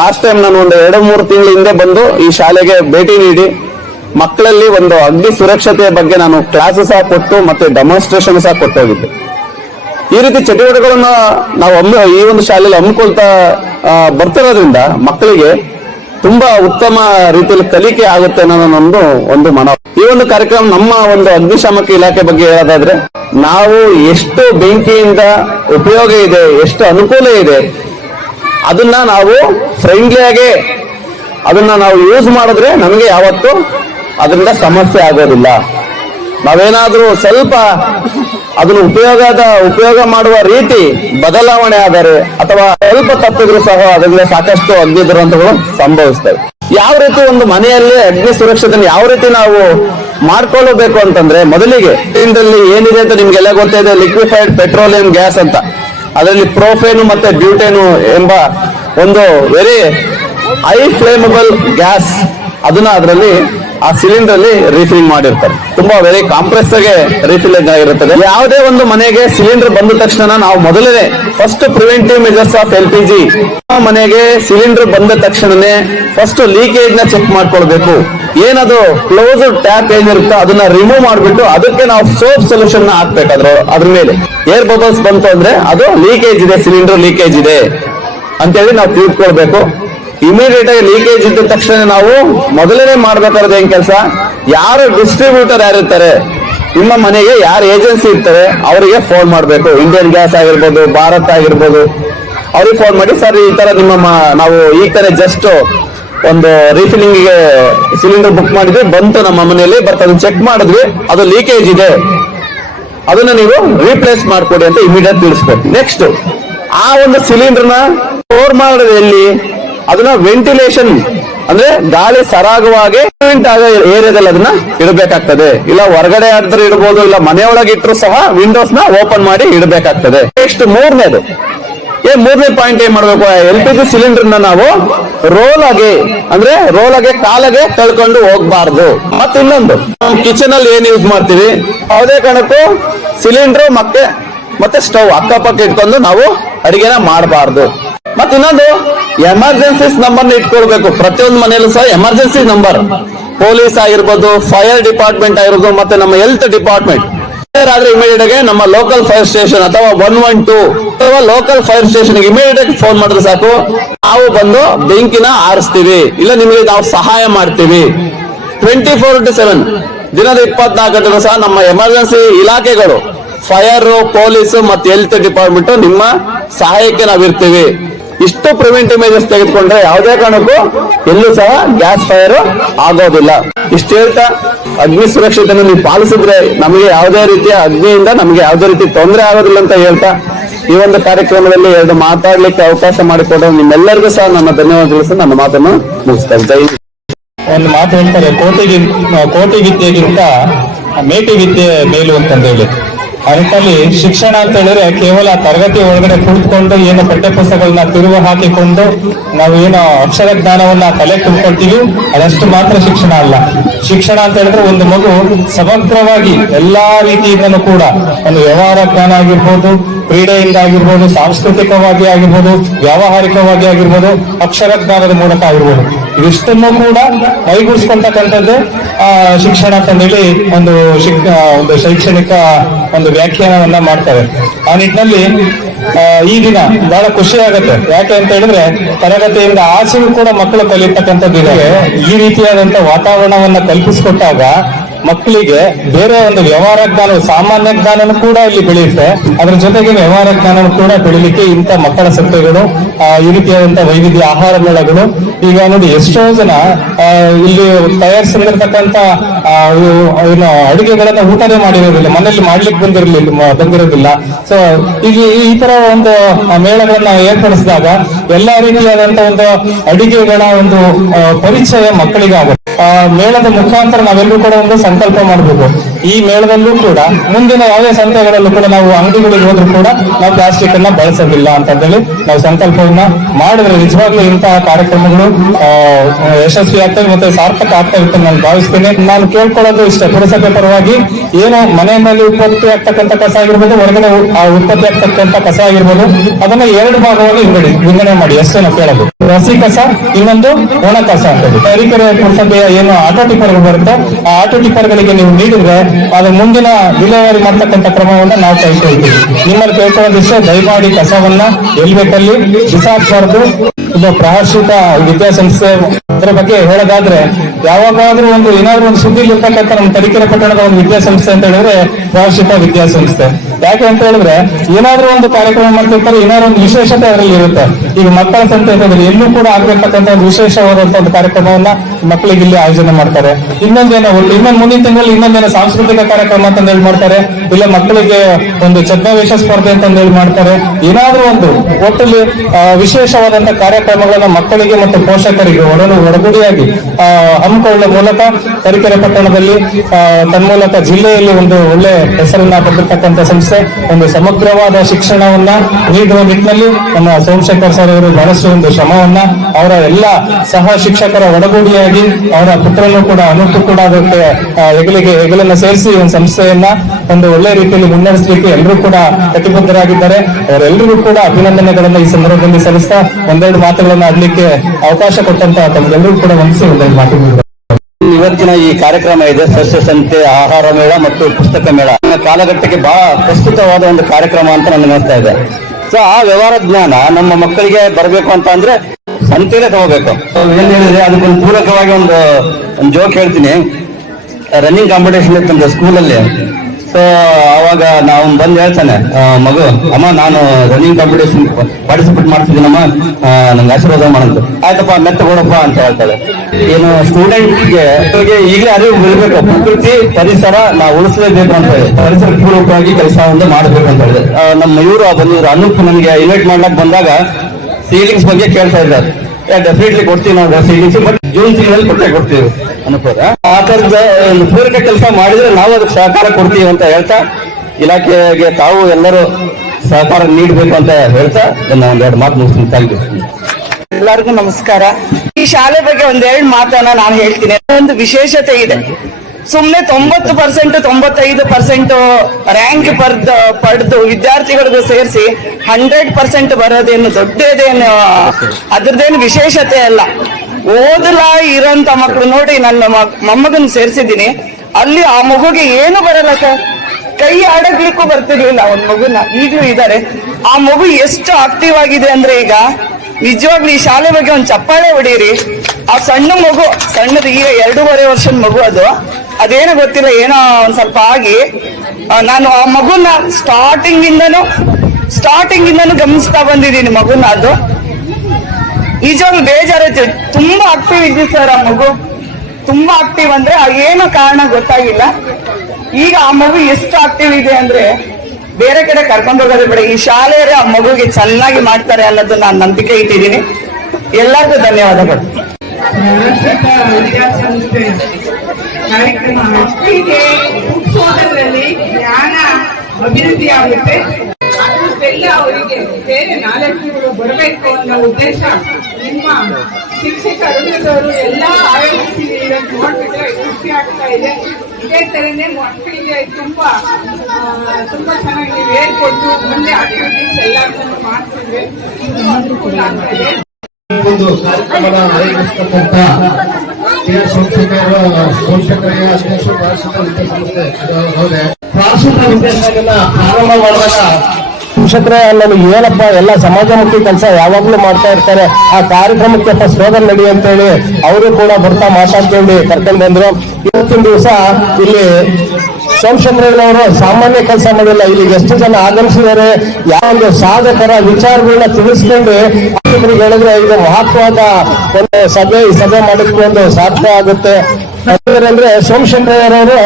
ಲಾಸ್ಟ್ ಟೈಮ್ ನಾನು ಒಂದು 2-3 ತಿಂಗಳ ಹಿಂದೆ ಬಂದು ಈ ಶಾಲೆಗೆ ಭೇಟಿ ನೀಡಿ ಮಕ್ಕಳಲ್ಲಿ ಒಂದು ಅಗ್ನಿ ಸುರಕ್ಷತೆಯ ಬಗ್ಗೆ ನಾನು ಕ್ಲಾಸ್ ಸಹ ಕೊಟ್ಟು ಮತ್ತೆ ಡೆಮಾನ್ಸ್ಟ್ರೇಷನ್ ಸಹ ಕೊಟ್ಟು ಹೋಗಿದ್ದೆ. ಈ ರೀತಿ ಚಟುವಟಿಕೆಗಳನ್ನ ನಾವು ಈ ಒಂದು ಶಾಲೆಯಲ್ಲಿ ಹಮ್ಮಿಕೊಳ್ತಾ ಬರ್ತಿರೋದ್ರಿಂದ ಮಕ್ಕಳಿಗೆ ತುಂಬಾ ಉತ್ತಮ ರೀತಿಯಲ್ಲಿ ಕಲಿಕೆ ಆಗುತ್ತೆ ಅನ್ನೋದೊಂದು ಒಂದು ಮನೋ. ಈ ಒಂದು ಕಾರ್ಯಕ್ರಮ ನಮ್ಮ ಒಂದು ಅಗ್ನಿಶಾಮಕ ಇಲಾಖೆ ಬಗ್ಗೆ ಹೇಳೋದಾದ್ರೆ, ನಾವು ಎಷ್ಟು ಬೆಂಕಿಯಿಂದ ಉಪಯೋಗ ಇದೆ, ಎಷ್ಟು ಅನುಕೂಲ ಇದೆ, ಅದನ್ನ ನಾವು ಫ್ರೆಂಡ್ಲಿಯಾಗಿ ಅದನ್ನ ನಾವು ಯೂಸ್ ಮಾಡಿದ್ರೆ ನಮಗೆ ಯಾವತ್ತೂ ಅದರಿಂದ ಸಮಸ್ಯೆ ಆಗೋದಿಲ್ಲ. ನಾವೇನಾದ್ರೂ ಸ್ವಲ್ಪ ಅದನ್ನು ಉಪಯೋಗ ಮಾಡುವ ರೀತಿ ಬದಲಾವಣೆ ಆದರೆ ಅಥವಾ ಸ್ವಲ್ಪ ತಪ್ಪಿದ್ರು ಸಹ ಅದರಿಂದ ಸಾಕಷ್ಟು ಅಗ್ನಿ ದುರಂತಗಳು ಸಂಭವಿಸ್ತವೆ. ಯಾವ ರೀತಿ ಒಂದು ಮನೆಯಲ್ಲಿ ಅಗ್ನಿ ಸುರಕ್ಷತೆ ಯಾವ ರೀತಿ ನಾವು ಮಾಡ್ಕೊಳ್ಳಬೇಕು ಅಂತಂದ್ರೆ, ಮೊದಲಿಗೆ ಇದರಲ್ಲಿ ಏನಿದೆ ಅಂತ ನಿಮ್ಗೆಲ್ಲ ಗೊತ್ತಿದೆ, ಲಿಕ್ವಿಫೈಡ್ ಪೆಟ್ರೋಲಿಯಂ ಗ್ಯಾಸ್ ಅಂತ. ಅದರಲ್ಲಿ ಪ್ರೋಫೇನು ಮತ್ತೆ ಬ್ಯೂಟೇನು ಎಂಬ ಒಂದು ವೆರಿ ಹೈ ಫ್ಲೇಮಬಲ್ ಗ್ಯಾಸ್ ಅದನ್ನ ಅದರಲ್ಲಿ ಆ ಸಿಲಿಂಡರ್ ಅಲ್ಲಿ ರೀಫಿಲ್ ಮಾಡಿರ್ತಾರೆ. ತುಂಬಾ ವೆರಿ ಕಾಂಪ್ರೆಸ್ ಆಗಿ ರೀಫಿಲ್ ಆಗಿರುತ್ತದೆ. ಯಾವುದೇ ಒಂದು ಮನೆಗೆ ಸಿಲಿಂಡರ್ ಬಂದ ತಕ್ಷಣ ನಾವು ಮೊದಲನೇ first preventive measures of LPG, ಮನೆಗೆ ಸಿಲಿಂಡರ್ ಬಂದ ತಕ್ಷಣನೇ ಫಸ್ಟ್ ಲೀಕೇಜ್ ನ ಚೆಕ್ ಮಾಡ್ಕೊಳ್ಬೇಕು. ಏನದು ಕ್ಲೋಸ್ ಟ್ಯಾಪ್ ಏನಿರುತ್ತೋ ಅದನ್ನ ರಿಮೂವ್ ಮಾಡ್ಬಿಟ್ಟು ಅದಕ್ಕೆ ನಾವು ಸೋಪ್ ಸೊಲ್ಯೂಷನ್ ಹಾಕ್ಬೇಕಾದ್ರು ಅದ್ರ ಮೇಲೆ ಏರ್ ಬಬಲ್ಸ್ ಬಂತು ಅಂದ್ರೆ ಅದು ಲೀಕೇಜ್ ಇದೆ, ಸಿಲಿಂಡರ್ ಲೀಕೇಜ್ ಇದೆ ಅಂತೇಳಿ ನಾವು ತಿಳ್ಕೊಳ್ಬೇಕು. ಇಮಿಡಿಯೇಟ್ ಆಗಿ ಲೀಕೇಜ್ ಇದ್ದ ತಕ್ಷಣ ನಾವು ಮೊದಲನೇ ಮಾಡ್ಬೇಕಾದ್ರೆ ಏನ್ ಕೆಲಸ, ಯಾರು ಡಿಸ್ಟ್ರಿಬ್ಯೂಟರ್ ಯಾರಿರ್ತಾರೆ, ನಿಮ್ಮ ಮನೆಗೆ ಯಾರು ಏಜೆನ್ಸಿ ಇರ್ತಾರೆ ಅವರಿಗೆ ಫೋನ್ ಮಾಡಬೇಕು. ಇಂಡಿಯನ್ ಗ್ಯಾಸ್ ಆಗಿರ್ಬೋದು, ಭಾರತ್ ಆಗಿರ್ಬೋದು, ಅವ್ರಿಗೆ ಫೋನ್ ಮಾಡಿ, ಸರ್ ಈ ತರ ನಾವು ಈಗ ತಾನೇ ಜಸ್ಟ್ ಒಂದು ರೀಫಿಲಿಂಗ್ ಗೆ ಸಿಲಿಂಡರ್ ಬುಕ್ ಮಾಡಿದ್ವಿ, ಬಂತು ನಮ್ಮ ಮನೆಯಲ್ಲಿ, ಅದನ್ನ ಚೆಕ್ ಮಾಡಿದ್ವಿ, ಅದು ಲೀಕೇಜ್ ಇದೆ, ಅದನ್ನ ನೀವು ರೀಪ್ಲೇಸ್ ಮಾಡ್ಕೊಡಿ ಅಂತ ಇಮಿಡಿಯೇಟ್ ತಿಳಿಸ್ಬೇಕು. ನೆಕ್ಸ್ಟ್ ಆ ಒಂದು ಸಿಲಿಂಡರ್ನ ಸ್ಟೋರ್ ಮಾಡೋದು ಎಲ್ಲಿ, ಅದನ್ನ ವೆಂಟಿಲೇಷನ್ ಅಂದ್ರೆ ಗಾಳಿ ಸರಾಗವಾಗಿ ಏರಿಯಾದಲ್ಲಿ ಅದನ್ನ ಇಡಬೇಕಾಗ್ತದೆ. ಇಲ್ಲ ಹೊರಗಡೆ ಆದ್ರೆ ಇಡಬಹುದು, ಇಲ್ಲ ಮನೆಯೊಳಗೆ ಇಟ್ಟರು ಸಹ ವಿಂಡೋಸ್ ನ ಓಪನ್ ಮಾಡಿ ಇಡಬೇಕಾಗ್ತದೆ. ನೆಕ್ಸ್ಟ್ ಮೂರನೇ ಪಾಯಿಂಟ್ ಏನ್ ಮಾಡ್ಬೇಕು, LPG ಸಿಲಿಂಡರ್ ನ ನಾವು ರೋಲ್ ಆಗಿ ಕಾಲಾಗೆ ತಳ್ಕೊಂಡು ಹೋಗ್ಬಾರ್ದು. ಮತ್ತೆ ಇನ್ನೊಂದು, ಕಿಚನ್ ಅಲ್ಲಿ ಏನ್ ಯೂಸ್ ಮಾಡ್ತೀವಿ ಯಾವುದೇ ಕಾರಣಕ್ಕೂ ಸಿಲಿಂಡರ್ ಮತ್ತೆ ಸ್ಟವ್ ಅಕ್ಕಪಕ್ಕ ಇಟ್ಕೊಂಡು ನಾವು ಅಡಿಗೆನ ಮಾಡಬಾರ್ದು. ಮತ್ತೆ ಇನ್ನೊಂದು, ಎಮರ್ಜೆನ್ಸೀಸ್ ನಂಬರ್ ಇಟ್ಕೊಳ್ಬೇಕು. ಪ್ರತಿಯೊಂದು ಮನೆಯಲ್ಲೂ ಸಹ ಎಮರ್ಜೆನ್ಸಿ ನಂಬರ್, ಪೊಲೀಸ್ ಆಗಿರ್ಬೋದು, ಫೈರ್ ಡಿಪಾರ್ಟ್ಮೆಂಟ್ ಆಗಿರ್ಬೋದು, ಮತ್ತೆ ನಮ್ಮ ಹೆಲ್ತ್ ಡಿಪಾರ್ಟ್ಮೆಂಟ್ ಆದ್ರೆ ಇಮಿಡಿಯೇಟ್ ಆಗಿ ನಮ್ಮ ಲೋಕಲ್ ಫೈರ್ ಸ್ಟೇಷನ್ ಅಥವಾ 112 ಅಥವಾ ಲೋಕಲ್ ಫೈರ್ ಸ್ಟೇಷನ್ ಇಮಿಡಿಯೇಟ್ ಆಗಿ ಫೋನ್ ಮಾಡಿದ್ರೆ ಸಾಕು, ನಾವು ಬಂದು ಬೆಂಕಿನ ಆರಿಸ್ತೀವಿ, ಇಲ್ಲ ನಿಮಗೆ ನಾವು ಸಹಾಯ ಮಾಡ್ತೀವಿ. 24/7 ದಿನದ 24 ಗಂಟೆಗಳು ಸಹ ನಮ್ಮ ಎಮರ್ಜೆನ್ಸಿ ಇಲಾಖೆಗಳು, ಫೈರ್, ಪೊಲೀಸ್ ಮತ್ತೆ ಹೆಲ್ತ್ ಡಿಪಾರ್ಟ್ಮೆಂಟ್ ನಿಮ್ಮ ಸಹಾಯಕ್ಕೆ ನಾವಿರ್ತೀವಿ. ಇಷ್ಟು ಪ್ರಿವೆಂಟಿವ್ ಮೆಜರ್ಸ್ ತೆಗೆದುಕೊಂಡ್ರೆ ಯಾವುದೇ ಕಾರಣಕ್ಕೂ ಎಲ್ಲೂ ಸಹ ಗ್ಯಾಸ್ ಫೈರ್ ಆಗೋದಿಲ್ಲ. ಇಷ್ಟು ಹೇಳ್ತಾ ಅಗ್ನಿ ಸುರಕ್ಷತೆಯನ್ನು ನೀವು ಪಾಲಿಸಿದ್ರೆ ನಮಗೆ ಯಾವುದೇ ರೀತಿಯ ಅಗ್ನಿಯಿಂದ ನಮಗೆ ಯಾವುದೇ ರೀತಿ ತೊಂದರೆ ಆಗೋದಿಲ್ಲ ಅಂತ ಹೇಳ್ತಾ ಈ ಒಂದು ಕಾರ್ಯಕ್ರಮದಲ್ಲಿ ಎರಡು ಮಾತಾಡ್ಲಿಕ್ಕೆ ಅವಕಾಶ ಮಾಡಿಕೊಟ್ಟು ನಿಮ್ಮೆಲ್ಲರಿಗೂ ಸಹ ನನ್ನ ಧನ್ಯವಾದ ತಿಳಿಸಿ ನನ್ನ ಮಾತನ್ನು ಮುಗಿಸ್ತಾ ಇದ್ದೇನೆ. ಒಂದು ಮಾತು ಹೇಳ್ತಾರೆ, ಕೋಟಿ ವಿದ್ಯೆಗಿಂತ ಮೇಟಿ ವಿದ್ಯೆ ಮೇಲು ಅಂತಂದ ಹೇಳಿ. ಆ ನಿಟ್ಟಿನಲ್ಲಿ ಶಿಕ್ಷಣ ಅಂತ ಹೇಳಿದ್ರೆ ಕೇವಲ ತರಗತಿ ಒಳಗಡೆ ಕುಳಿತುಕೊಂಡು ಏನು ಪಠ್ಯಪುಸ್ತಕಗಳನ್ನ ತಿರುವು ಹಾಕಿಕೊಂಡು ನಾವು ಏನು ಅಕ್ಷರ ಜ್ಞಾನವನ್ನ ತಲೆ ತುಂಬಿಕೊಳ್ತೀವಿ ಅದಷ್ಟು ಮಾತ್ರ ಶಿಕ್ಷಣ ಅಲ್ಲ. ಶಿಕ್ಷಣ ಅಂತ ಹೇಳಿದ್ರೆ ಒಂದು ಮಗು ಸಮಗ್ರವಾಗಿ ಎಲ್ಲಾ ರೀತಿಯಿಂದನೂ ಕೂಡ ಒಂದು ವ್ಯವಹಾರ ಜ್ಞಾನ ಆಗಿರ್ಬೋದು, ಕ್ರೀಡೆಯಿಂದ ಆಗಿರ್ಬೋದು, ಸಾಂಸ್ಕೃತಿಕವಾಗಿ ಆಗಿರ್ಬೋದು, ವ್ಯಾವಹಾರಿಕವಾಗಿ ಆಗಿರ್ಬೋದು, ಅಕ್ಷರ ಜ್ಞಾನದ ಮೂಲಕ ಆಗಿರ್ಬೋದು, ಇದಿಷ್ಟನ್ನು ಕೂಡ ಕೈಗೂಡಿಸ್ಕೊಳ್ತಕ್ಕಂಥದ್ದು ಶಿಕ್ಷಣ ಅಂತಂದೇಳಿ ಒಂದು ಶೈಕ್ಷಣಿಕ ಒಂದು ವ್ಯಾಖ್ಯಾನವನ್ನ ಮಾಡ್ತಾರೆ. ಆ ನಿಟ್ಟಿನಲ್ಲಿ ಈ ದಿನ ಬಹಳ ಖುಷಿ ಆಗುತ್ತೆ. ಯಾಕೆ ಅಂತ ಹೇಳಿದ್ರೆ ತರಗತಿಯಿಂದ ಆಚೆಗೂ ಕೂಡ ಮಕ್ಕಳು ಕಲಿಯತಕ್ಕಂಥದ್ದಿದೆ. ಈ ರೀತಿಯಾದಂತ ವಾತಾವರಣವನ್ನ ಕಲ್ಪಿಸಿಕೊಟ್ಟಾಗ ಮಕ್ಕಳಿಗೆ ಬೇರೆ ಒಂದು ವ್ಯವಹಾರ ಜ್ಞಾನ, ಸಾಮಾನ್ಯ ಜ್ಞಾನನೂ ಕೂಡ ಇಲ್ಲಿ ಬೆಳೆಯುತ್ತೆ. ಅದ್ರ ಜೊತೆಗೆ ವ್ಯವಹಾರ ಜ್ಞಾನನೂ ಕೂಡ ಬೆಳಿಲಿಕ್ಕೆ ಇಂಥ ಮಕ್ಕಳ ಸಂಸ್ಥೆಗಳು, ಈ ರೀತಿಯಾದಂತಹ ವೈವಿಧ್ಯ ಆಹಾರ ಮೇಳಗಳು, ಈಗ ನೋಡಿ ಎಷ್ಟೋ ಜನ ಇಲ್ಲಿ ತಯಾರಿಸಿರ್ತಕ್ಕಂಥ ಅಡುಗೆಗಳನ್ನ ಊಟನೇ ಮಾಡಿರೋದಿಲ್ಲ, ಮನೆಯಲ್ಲಿ ಮಾಡ್ಲಿಕ್ಕೆ ಬಂದಿರೋದಿಲ್ಲ. ಸೊ ಈಗ ಈ ತರ ಒಂದು ಮೇಳಗಳನ್ನ ಏರ್ಪಡಿಸಿದಾಗ ಎಲ್ಲಾ ರೀತಿಯಾದಂತಹ ಒಂದು ಅಡಿಗೆಗಳ ಒಂದು ಪರಿಚಯ ಮಕ್ಕಳಿಗೆ ಆಗುತ್ತೆ. ಮೇಳದ ಮುಖಾಂತರ ನಾವೆಲ್ಲರೂ ಕೂಡ ಒಂದು ಸಂಕಲ್ಪ ಮಾಡಬೇಕು. ಈ ಮೇಳದಲ್ಲೂ ಕೂಡ ಮುಂದಿನ ಯಾವುದೇ ಸಂತೆಗಳಲ್ಲೂ ಕೂಡ ನಾವು ಅಂಗಡಿಗಳಿಗೆ ಹೋದ್ರೂ ಕೂಡ ನಾವು ಪ್ಲಾಸ್ಟಿಕ್ ಅನ್ನ ಬಳಸೋದಿಲ್ಲ ಅಂತಂದೇಳಿ ನಾವು ಸಂಕಲ್ಪವನ್ನ ಮಾಡಿದ್ರೆ ನಿಜವಾಗ್ಲೂ ಇಂತಹ ಕಾರ್ಯಕ್ರಮಗಳು ಯಶಸ್ವಿ ಆಗ್ತವೆ ಮತ್ತೆ ಸಾರ್ಥಕ ಆಗ್ತವೆ ಅಂತ ನಾನು ಭಾವಿಸ್ತೇನೆ. ನಾನು ಕೇಳ್ಕೊಳ್ಳೋದು ಇಷ್ಟ, ಪುರಸಭೆ ಪರವಾಗಿ ಏನು ಮನೆಯಲ್ಲಿ ಉತ್ಪತ್ತಿ ಆಗ್ತಕ್ಕಂಥ ಕಸ ಆಗಿರ್ಬೋದು, ಹೊರಗಡೆ ಉತ್ಪತ್ತಿ ಆಗ್ತಕ್ಕಂಥ ಕಸ ಆಗಿರ್ಬೋದು, ಅದನ್ನ 2 ಭಾಗವಾಗಿ ವಿಂಗಡಣೆ ಮಾಡಿ ಅಷ್ಟೇ ನಾವು ಕೇಳೋದು. ಹಸಿ ಕಸ, ಇನ್ನೊಂದು ಒಣ ಕಸ ಅಂತ. ತರೀಕೆರೆ ಪುರಸಭೆಯ ಏನು ಆಟೋ ಟಿಪ್ಪರ್ಗಳು ಬರುತ್ತೆ, ಆ ಆಟೋ ಟಿಪ್ಪರ್ಗಳಿಗೆ ನೀವು ನೀಡಿದ್ರೆ ಅದು ಮುಂದಿನ ವಿಲೇವಾರಿ ಮಾಡ್ತಕ್ಕಂಥ ಕ್ರಮವನ್ನ ನಾವು ಕೈಗೊಳ್ತೀವಿ. ನಿಮ್ಮಲ್ಲಿ ಕೇಳ್ಕೊಳ್ಳೋದಿಷ್ಟೇ, ದಯಮಾಡಿ ಕಸವನ್ನ ಎಲ್ಲಿ ಬೇಕಲ್ಲಿ ಬಿಸಾಕಬಾರ್ದು. ಇದು ಪ್ರಹರ್ಷಿತ ವಿದ್ಯಾಸಂಸ್ಥೆ ಅದರ ಬಗ್ಗೆ ಹೇಳೋದಾದ್ರೆ ಯಾವಾಗಾದ್ರೂ ಏನಾದ್ರೂ ಒಂದು ಸುದ್ದಿಲಿ ಇರ್ತಕ್ಕಂಥ ನಮ್ಮ ತರೀಕೆರೆ ಪಟ್ಟಣದ ಒಂದು ವಿದ್ಯಾಸಂಸ್ಥೆ ಅಂತ ಹೇಳಿದ್ರೆ ಪ್ರಹರ್ಷಿತ ವಿದ್ಯಾಸಂಸ್ಥೆ. ಯಾಕೆ ಅಂತ ಹೇಳಿದ್ರೆ ಏನಾದ್ರೂ ಒಂದು ಕಾರ್ಯಕ್ರಮ ಮಾಡ್ತಿರ್ತಾರೆ, ಏನಾದ್ರು ಒಂದು ವಿಶೇಷತೆ ಅದರಲ್ಲಿ ಇರುತ್ತೆ. ಈಗ ಮಕ್ಕಳ ಸಂತೆ ಅಂತಂದ್ರೆ ಎಲ್ಲೂ ಕೂಡ ಆಗಿರ್ತಕ್ಕಂಥ ಒಂದು ವಿಶೇಷವಾದಂತಹ ಒಂದು ಕಾರ್ಯಕ್ರಮವನ್ನ ಮಕ್ಕಳಿಗೆ ಇಲ್ಲಿ ಆಯೋಜನೆ ಮಾಡ್ತಾರೆ. ಇನ್ನೊಂದೇನೋ ಮುಂದಿನ ತಿಂಗಳಲ್ಲಿ ಇನ್ನೊಂದೇನೋ ಸಾಂಸ್ಕೃತಿಕ ಕಾರ್ಯಕ್ರಮ ಅಂತ ಹೇಳಿ ಮಾಡ್ತಾರೆ, ಇಲ್ಲ ಮಕ್ಕಳಿಗೆ ಒಂದು ಛದ್ಮವೇಷ ಸ್ಪರ್ಧೆ ಅಂತ ಹೇಳಿ ಮಾಡ್ತಾರೆ. ಏನಾದ್ರೂ ಒಂದು ಒಟ್ಟಲ್ಲಿ ವಿಶೇಷವಾದಂತಹ ಕಾರ್ಯಕ್ರಮಗಳನ್ನ ಮಕ್ಕಳಿಗೆ ಮತ್ತು ಪೋಷಕರಿಗೆ ಒಡಗುಡಿಯಾಗಿ ಹಮ್ಮಿಕೊಳ್ಳುವ ಮೂಲಕ ತರೀಕೆರೆ ಪಟ್ಟಣದಲ್ಲಿ ತನ್ಮೂಲಕ ಜಿಲ್ಲೆಯಲ್ಲಿ ಒಂದು ಒಳ್ಳೆ ಹೆಸರನ್ನ ಪಡೆದಿರ್ತಕ್ಕಂಥ ಸಂಸ್ಥೆ ಸಂಸ್ಥೆ ಒಂದು ಸಮಗ್ರವಾದ ಶಿಕ್ಷಣವನ್ನ ನೀಡುವ ನಿಟ್ಟಿನಲ್ಲಿ ನಮ್ಮ ಸೋಮಶೇಖರ್ ಸರ್ ಅವರು ಬಹಳಷ್ಟು ಒಂದು ಶ್ರಮವನ್ನ ಅವರ ಎಲ್ಲ ಸಹ ಶಿಕ್ಷಕರ ಒಡಗೂಡಿಯಾಗಿ ಅವರ ಪುತ್ರನು ಕೂಡ ಅನೂಪು ಕೂಡ ಅದಕ್ಕೆ ಹೆಗಲನ್ನ ಸೇರಿಸಿ ಒಂದು ಸಂಸ್ಥೆಯನ್ನ ಒಂದು ಒಳ್ಳೆ ರೀತಿಯಲ್ಲಿ ಮುನ್ನಡೆಸಲಿಕ್ಕೆ ಎಲ್ಲರೂ ಕೂಡ ಕಟಿಬದ್ಧರಾಗಿದ್ದಾರೆ. ಅವರೆಲ್ಲರಿಗೂ ಕೂಡ ಅಭಿನಂದನೆಗಳನ್ನ ಈ ಸಂದರ್ಭದಲ್ಲಿ ಸಲ್ಲಿಸ್ತಾ ಒಂದೆರಡು ಮಾತುಗಳನ್ನ ಆಡ್ಲಿಕ್ಕೆ ಅವಕಾಶ ಕೊಟ್ಟಂತ ತಮ್ಗೆಲ್ಲರಿಗೂ ಕೂಡ ವಂದಿಸಿ ಒಂದೆರಡು ಮಾತುಗಳು. ಇವತ್ತಿನ ಈ ಕಾರ್ಯಕ್ರಮ ಇದೆ ಸಸ್ಯ ಸಂತೆ, ಆಹಾರ ಮೇಳ ಮತ್ತು ಪುಸ್ತಕ ಮೇಳ. ಕಾಲಘಟ್ಟಕ್ಕೆ ಬಹಳ ಪ್ರಸ್ತುತವಾದ ಒಂದು ಕಾರ್ಯಕ್ರಮ ಅಂತ ನನಗೆ ಅನಿಸ್ತಾ ಇದೆ. ಸೊ ಆ ವ್ಯವಹಾರ ಜ್ಞಾನ ನಮ್ಮ ಮಕ್ಕಳಿಗೆ ಬರಬೇಕು ಅಂತ ಅಂದ್ರೆ ಸಂತೆಯಲ್ಲೇ ತಗೋಬೇಕು. ಏನ್ ಹೇಳಿದ್ರೆ ಅದಕ್ಕೊಂದು ಪೂರಕವಾಗಿ ಒಂದು ಜೋಕ್ ಹೇಳ್ತೀನಿ. ರನ್ನಿಂಗ್ ಕಾಂಪಿಟೇಷನ್ ಇತ್ತಂದ್ರೆ ಸ್ಕೂಲಲ್ಲಿ. ಸೊ ಅವಾಗ ನಾವು ಬಂದು ಹೇಳ್ತಾನೆ ಮಗು, ಅಮ್ಮ ನಾನು ರನ್ನಿಂಗ್ ಕಾಂಪಿಟೇಷನ್ ಪಾರ್ಟಿಸಿಪೇಟ್ ಮಾಡ್ತಿದ್ದೀನಮ್ಮ, ನಂಗೆ ಆಶೀರ್ವಾದ ಮಾಡಂತ. ಆಯ್ತಪ್ಪ ಮೆತ್ತಗೊಡಪ್ಪ ಅಂತ ಹೇಳ್ತಾಳೆ. ಏನು ಸ್ಟೂಡೆಂಟ್ಗೆ ಈಗಲೇ ಅರಿವು ಬೀಳ್ಬೇಕು, ಪ್ರಕೃತಿ ಪರಿಸರ ನಾವು ಉಳಿಸಲೇಬೇಕು ಅಂತ ಹೇಳಿ ಪರಿಸರ ಪೂರ್ವಕವಾಗಿ ಕೆಲಸವನ್ನು ಮಾಡಬೇಕು ಅಂತ ಹೇಳಿದೆ. ನಮ್ಮ ಇವರು ಬಂದಿದ್ರು ಅನೂಪ್ ನನಗೆ ಇನ್ವೈಟ್ ಮಾಡ್ಲಕ್ ಬಂದಾಗ ಸೀಲಿಂಗ್ಸ್ ಬಗ್ಗೆ ಕೇಳ್ತಾ ಇದ್ದಾರೆ. ಡೆಫಿನೆಟ್ಲಿ ಕೊಡ್ತೀವಿ ನಾವು ಸೀಲಿಂಗ್ಸ್, ಬಟ್ ಜೂನ್ ತಿಂಗಳಲ್ಲಿ ಕೊಡ್ತೀವಿ ಅನುಕೂಲ. ಆ ತರದ ಒಂದು ಪೂರಕ ಕೆಲಸ ಮಾಡಿದ್ರೆ ನಾವು ಅದಕ್ಕೆ ಸಹಕಾರ ಕೊಡ್ತೀವಿ ಅಂತ ಹೇಳ್ತಾ ಇಲಾಖೆಗೆ ತಾವು ಎಲ್ಲರೂ ಸಹಕಾರ ನೀಡಬೇಕು ಅಂತ ಹೇಳ್ತಾ ಒಂದೆರಡು ಮಾತು ಮುಗಿಸ್ತೀನಿ. Thank you. ಎಲ್ಲರಿಗೂ ನಮಸ್ಕಾರ. ಈ ಶಾಲೆ ಬಗ್ಗೆ ಒಂದೆರಡು ಮಾತನ್ನ ನಾನು ಹೇಳ್ತೀನಿ. ಒಂದು ವಿಶೇಷತೆ ಇದೆ. ಸುಮ್ನೆ 90% 95% ರ್ಯಾಂಕ್ ಪಡೆದು ವಿದ್ಯಾರ್ಥಿಗಳಿಗೂ ಸೇರಿಸಿ 100% ಬರೋದೇನು ದೊಡ್ಡದೇನು, ಅದ್ರದ್ದೇನು ವಿಶೇಷತೆ ಅಲ್ಲ. ಓದಲ ಇರೋಂತ ಮಕ್ಕಳು ನೋಡಿ, ನನ್ನ ಮೊಮ್ಮಗನ್ ಸೇರಿಸಿದ್ದೀನಿ. ಅಲ್ಲಿ ಆ ಮಗುಗೆ ಏನು ಬರಲ್ಲ ಸರ್, ಕೈ ಆಡಗ್ಲಿಕ್ಕೂ ಬರ್ತಿರ್ಲಿಲ್ಲ ಒಂದ್ ಮಗುನ. ಈಗಲೂ ಇದ್ದಾರೆ. ಆ ಮಗು ಎಷ್ಟು ಆಕ್ಟಿವ್ ಆಗಿದೆ ಅಂದ್ರೆ ಈಗ ನಿಜವಾಗ್ಲೂ ಈ ಶಾಲೆ ಬಗ್ಗೆ ಒಂದ್ ಚಪ್ಪಾಳೆ ಹೊಡೀರಿ. ಆ ಸಣ್ಣ ಮಗು, ಸಣ್ಣದು ಈಗ 2.5 ವರ್ಷದ ಮಗು, ಅದೇನೋ ಗೊತ್ತಿಲ್ಲ, ಏನೋ ಒಂದ್ ಸ್ವಲ್ಪ ಆಗಿ ನಾನು ಆ ಮಗುನ ಸ್ಟಾರ್ಟಿಂಗ್ ಇಂದನು ಗಮನಿಸ್ತಾ ಬಂದಿದ್ದೀನಿ ಮಗುನ. ಅದು ನಿಜವಾಗ್ಲೂ ಬೇಜಾರೈತೆ. ತುಂಬಾ ಆಕ್ಟಿವ್ ಇದ್ವಿ ಸರ್ ಆ ಮಗು, ತುಂಬಾ ಆಕ್ಟಿವ್ ಅಂದ್ರೆ ಏನೋ ಕಾರಣ ಗೊತ್ತಾಗಿಲ್ಲ. ಈಗ ಆ ಮಗು ಎಷ್ಟು ಆಕ್ಟಿವ್ ಇದೆ ಅಂದ್ರೆ ಬೇರೆ ಕಡೆ ಕರ್ಕೊಂಡು ಹೋಗೋದೇ ಬೇಡ, ಈ ಶಾಲೆಯರೇ ಆ ಮಗುಗೆ ಚೆನ್ನಾಗಿ ಮಾಡ್ತಾರೆ ಅನ್ನೋದು ನಾನು ನಂಬಿಕೆ ಇಟ್ಟಿದ್ದೀನಿ. ಎಲ್ಲರಿಗೂ ಧನ್ಯವಾದಗಳು. ಕಾರ್ಯಕ್ರಮ ಮಕ್ಕಳಿಗೆ ಹುಟ್ಟಿಸೋದ್ರಲ್ಲಿ ಜ್ಞಾನ ಅಭಿವೃದ್ಧಿ ಆಗುತ್ತೆ. ಅದೆಲ್ಲ ಅವರಿಗೆ ಬೇರೆ ನಾಲೆಡ್ಜ್ಗಳು ಬರಬೇಕು ಅನ್ನೋ ಉದ್ದೇಶ ನಿಮ್ಮ ಶಿಕ್ಷಕರು ಎಲ್ಲ ಆಯೋಜಿಸಿ ನೋಡ್ಬಿಟ್ರೆ ಖುಷಿ ಆಗ್ತಾ ಇದೆ. ಇದೇ ತರನೇ ಮಕ್ಕಳಿಗೆ ತುಂಬಾ ಚೆನ್ನಾಗಿ ನೀವು ಹೇಳ್ಕೊಟ್ಟು ಮುಂದೆ ಆಕ್ಟಿವಿಟೀಸ್ ಎಲ್ಲಾನು ಮಾಡ್ತಿದ್ರೆ ಅನುಕೂಲ ಆಗ್ತಾ ಇದೆ. ಒಂದು ಕಾರ್ಯಕ್ರಮದ ಆಯೋಜಿಸತಕ್ಕಂಥ ಸೋಮಶೇಖರಯ್ಯ ಅಧ್ಯಕ್ಷ ಪ್ರಾರಂಭ ವಿದ್ಯಾಸಂಸ್ಥೆಯನ್ನ ಪ್ರಾರಂಭ ಮಾಡಿದಾಗ ಶಿಕ್ಷಕರೇ ನಾನು ಏನಪ್ಪ ಎಲ್ಲ ಸಮಾಜಮುಖಿ ಕೆಲಸ ಯಾವಾಗ್ಲೂ ಮಾಡ್ತಾ ಇರ್ತಾರೆ, ಆ ಕಾರ್ಯಕ್ರಮಕ್ಕೆ ಸ್ಲೋಗನ್ ನಡಿ ಅಂತ ಹೇಳಿ ಅವರು ಕೂಡ ಬರ್ತಾ ಮಾತಾಡ್ಕೊಂಡು ಕರ್ಕೊಂಡು ಬಂದ್ರು. ಇವತ್ತಿನ ದಿವಸ ಇಲ್ಲಿ ಸೋಮಶೇಖರಯ್ಯನವರು ಸಾಮಾನ್ಯ ಕೆಲಸ ಮಾಡಿಲ್ಲ. ಇಲ್ಲಿ ಎಷ್ಟು ಜನ ಆಗಮಿಸಿದ್ದಾರೆ, ಯಾವೊಂದು ಸಾಧಕರ ವಿಚಾರಗಳನ್ನ ತಿಳಿಸ್ಕೊಂಡು ಹೇಳಿದ್ರೆ ಇದು ಮಹತ್ವದ ಒಂದು ಸಭೆ ಮಾಡೋದಕ್ಕೆ ಒಂದು ಸಾಧ್ಯ ಆಗುತ್ತೆ. ಅಂದ್ರೆ ಸೋಮಶೇಖರಯ್ಯನವರು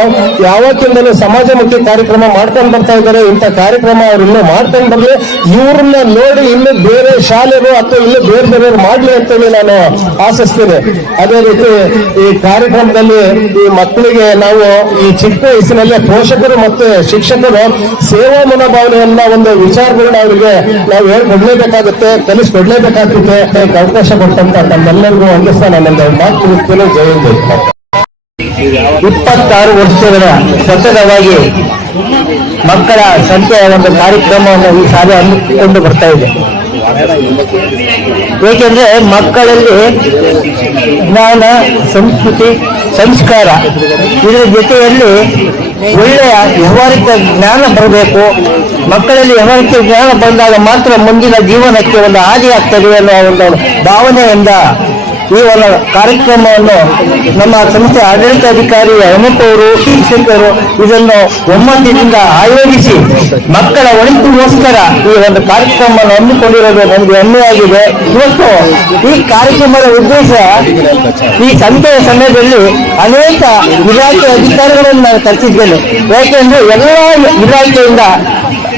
ಯಾವತ್ತಿಂದಲೂ ಸಮಾಜಮುಖಿ ಕಾರ್ಯಕ್ರಮ ಮಾಡ್ಕೊಂಡು ಬರ್ತಾ ಇದ್ದಾರೆ. ಇಂಥ ಕಾರ್ಯಕ್ರಮ ಅವ್ರು ಇನ್ನೂ ಮಾಡ್ಕೊಂಡು ಬರ್ಲಿ, ಇವ್ರನ್ನ ನೋಡಿ ಇನ್ನು ಬೇರೆ ಶಾಲೆಗಳು ಅಥವಾ ಇನ್ನು ಬೇರೆಯವರು ಮಾಡ್ಲಿ ಅಂತೇಳಿ ನಾನು ಆಶಿಸ್ತೀನಿ. ಅದೇ ರೀತಿ ಈ ಕಾರ್ಯಕ್ರಮದಲ್ಲಿ ಈ ಮಕ್ಕಳಿಗೆ ನಾವು ಈ ಚಿಕ್ಕ ವಯಸ್ಸಿನಲ್ಲೇ ಪೋಷಕರು ಮತ್ತು ಶಿಕ್ಷಕರು ಸೇವಾ ಮನೋಭಾವನೆಯನ್ನ ಒಂದು ವಿಚಾರಗಳನ್ನ ಅವರಿಗೆ ನಾವು ಹೇಳ್ಕೊಡ್ಲೇಬೇಕಾಗುತ್ತೆ, ಕಲಿಸ್ಕೊಡ್ಲೇಬೇಕಾಗುತ್ತೆ. ಅವಕಾಶ ಕೊಟ್ಟಂತ ತಮ್ಮೆಲ್ಲರಿಗೂ ವಂದಿಸ್ತಾ ನಾನೊಂದು ಮಾತು ತಿಳಿಸ್ತೀನಿ. ಜೈ ಹಿಂದ್. 26 ವರ್ಷಗಳ ಸತತವಾಗಿ ಮಕ್ಕಳ ಸಂಖ್ಯೆಯ ಒಂದು ಕಾರ್ಯಕ್ರಮವನ್ನು ಈ ಶಾಲೆ ಹಮ್ಮಿಕೊಂಡು ಬರ್ತಾ ಇದೆ. ಏಕೆಂದ್ರೆ ಮಕ್ಕಳಲ್ಲಿ ಜ್ಞಾನ, ಸಂಸ್ಕೃತಿ, ಸಂಸ್ಕಾರ ಇದರ ಜೊತೆಯಲ್ಲಿ ಒಳ್ಳೆಯ ವ್ಯವಹಾರಿಕ ಜ್ಞಾನ ಬರಬೇಕು. ಮಕ್ಕಳಲ್ಲಿ ವ್ಯವಹಾರಿಕ ಜ್ಞಾನ ಬಂದಾಗ ಮಾತ್ರ ಮುಂದಿನ ಜೀವನಕ್ಕೆ ಒಂದು ಹಾದಿ ಆಗ್ತದೆ ಅನ್ನೋ ಒಂದು ಭಾವನೆಯಿಂದ ಈ ಒಂದು ಕಾರ್ಯಕ್ರಮವನ್ನು ನಮ್ಮ ಸಂಸ್ಥೆ ಆಡಳಿತಾಧಿಕಾರಿ ಅನೂಪ್ ಅವರು, ಶಿಕ್ಷಕರು ಇದನ್ನು ಒಮ್ಮತದಿಂದ ಆಯೋಜಿಸಿ ಮಕ್ಕಳ ಒಳಿತಿಗೋಸ್ಕರ ಈ ಒಂದು ಕಾರ್ಯಕ್ರಮವನ್ನು ಹಮ್ಮಿಕೊಂಡಿರೋದು ನನಗೆ ಹೆಮ್ಮೆಯಾಗಿದೆ. ಇವತ್ತು ಈ ಕಾರ್ಯಕ್ರಮದ ಉದ್ದೇಶ, ಈ ಸಂತೆಯ ಸಮಯದಲ್ಲಿ ಅನೇಕ ಇಲಾಖೆ ಅಧಿಕಾರಿಗಳನ್ನು ನಾನು ಕರೆಸಿದ್ದೇನೆ. ಯಾಕೆಂದ್ರೆ ಎಲ್ಲ ಇಲಾಖೆಯಿಂದ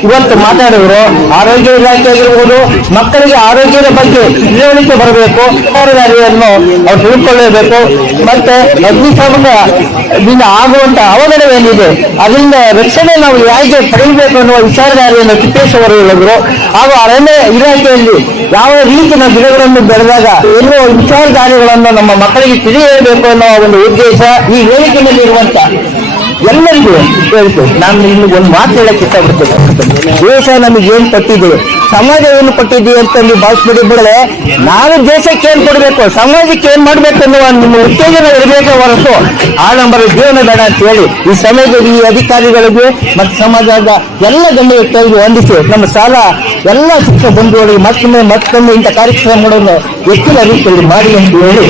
ಇವತ್ತು ಮಾತಾಡಿದ್ರು. ಆರೋಗ್ಯ ಇಲಾಖೆ ಆಗಿರ್ಬೋದು, ಮಕ್ಕಳಿಗೆ ಆರೋಗ್ಯದ ಬಗ್ಗೆ ತಿಳುವಳಿಕೆ ಬರಬೇಕು, ಸರ್ಕಾರದಾರಿಯನ್ನು ಅವ್ರು ತಿಳ್ಕೊಳ್ಳೇಬೇಕು. ಮತ್ತೆ ಅಗ್ನಿಶಾಮಕದಿಂದ ಆಗುವಂತ ಅವಘಡವೇನಿದೆ ಅದರಿಂದ ರಕ್ಷಣೆ ನಾವು ಹೇಗೆ ಪಡೆಯಬೇಕು ಅನ್ನುವ ವಿಚಾರಧಾರೆಯನ್ನು ತಿಪ್ಪೇಶ್ವರು ಹೇಳಿದ್ರು. ಹಾಗೂ ಅರಣ್ಯ ಇಲಾಖೆಯಲ್ಲಿ ಯಾವ ರೀತಿಯ ಗಿಡಗಳನ್ನು ಬೆಳೆದಾಗ ಎನ್ನುವ ವಿಚಾರಧಾರೆಗಳನ್ನು ನಮ್ಮ ಮಕ್ಕಳಿಗೆ ತಿಳಿಯಬೇಕು ಅನ್ನೋ ಒಂದು ಉದ್ದೇಶ ಈ ವೇದಿಕೆಯಲ್ಲಿ ಇರುವಂತ ಎಲ್ಲರಿಗೂ ಹೇಳ್ತು. ನಾನು ನಿಮ್ಗೆ ಒಂದು ಮಾತು ಹೇಳಕ್ ಇಷ್ಟಪಡ್ತೇನೆ. ದೇಶ ನಮಗೆ ಏನ್ ಕೊಟ್ಟಿದೆ, ಸಮಾಜ ಏನು ಕೊಟ್ಟಿದೆ ಅಂತ ನೀವು ಭಾವಿಸ್ಬಿಡಿ ಬಿಡಲೆ, ನಾನು ದೇಶಕ್ಕೆ ಏನ್ ಕೊಡ್ಬೇಕು, ಸಮಾಜಕ್ಕೆ ಏನ್ ಮಾಡ್ಬೇಕು ಅನ್ನುವ ನಿಮ್ಮ ಉತ್ತೇಜನ ಇರಬೇಕೆ ಹೊರತು ಆಡಂಬರ ಜೀವನ ಬೇಡ ಅಂತ ಹೇಳಿ ಈ ಸಮಯದಲ್ಲಿ ಈ ಅಧಿಕಾರಿಗಳಿಗೆ ಮತ್ತು ಸಮಾಜದ ಎಲ್ಲ ಗಣ್ಯ ವ್ಯಕ್ತಿಗಳಿಗೆ ವಂದಿಸಿ ನಮ್ಮ ಶಾಲಾ ಎಲ್ಲ ಶಿಕ್ಷಕ ಬಂಧುಗಳಿಗೆ ಮತ್ತೊಮ್ಮೆ ಇಂಥ ಕಾರ್ಯಕ್ರಮಗಳನ್ನು ಹೆಚ್ಚಿನ ರೀತಿಯಲ್ಲಿ ಮಾಡಿ ಅಂತ ಹೇಳಿ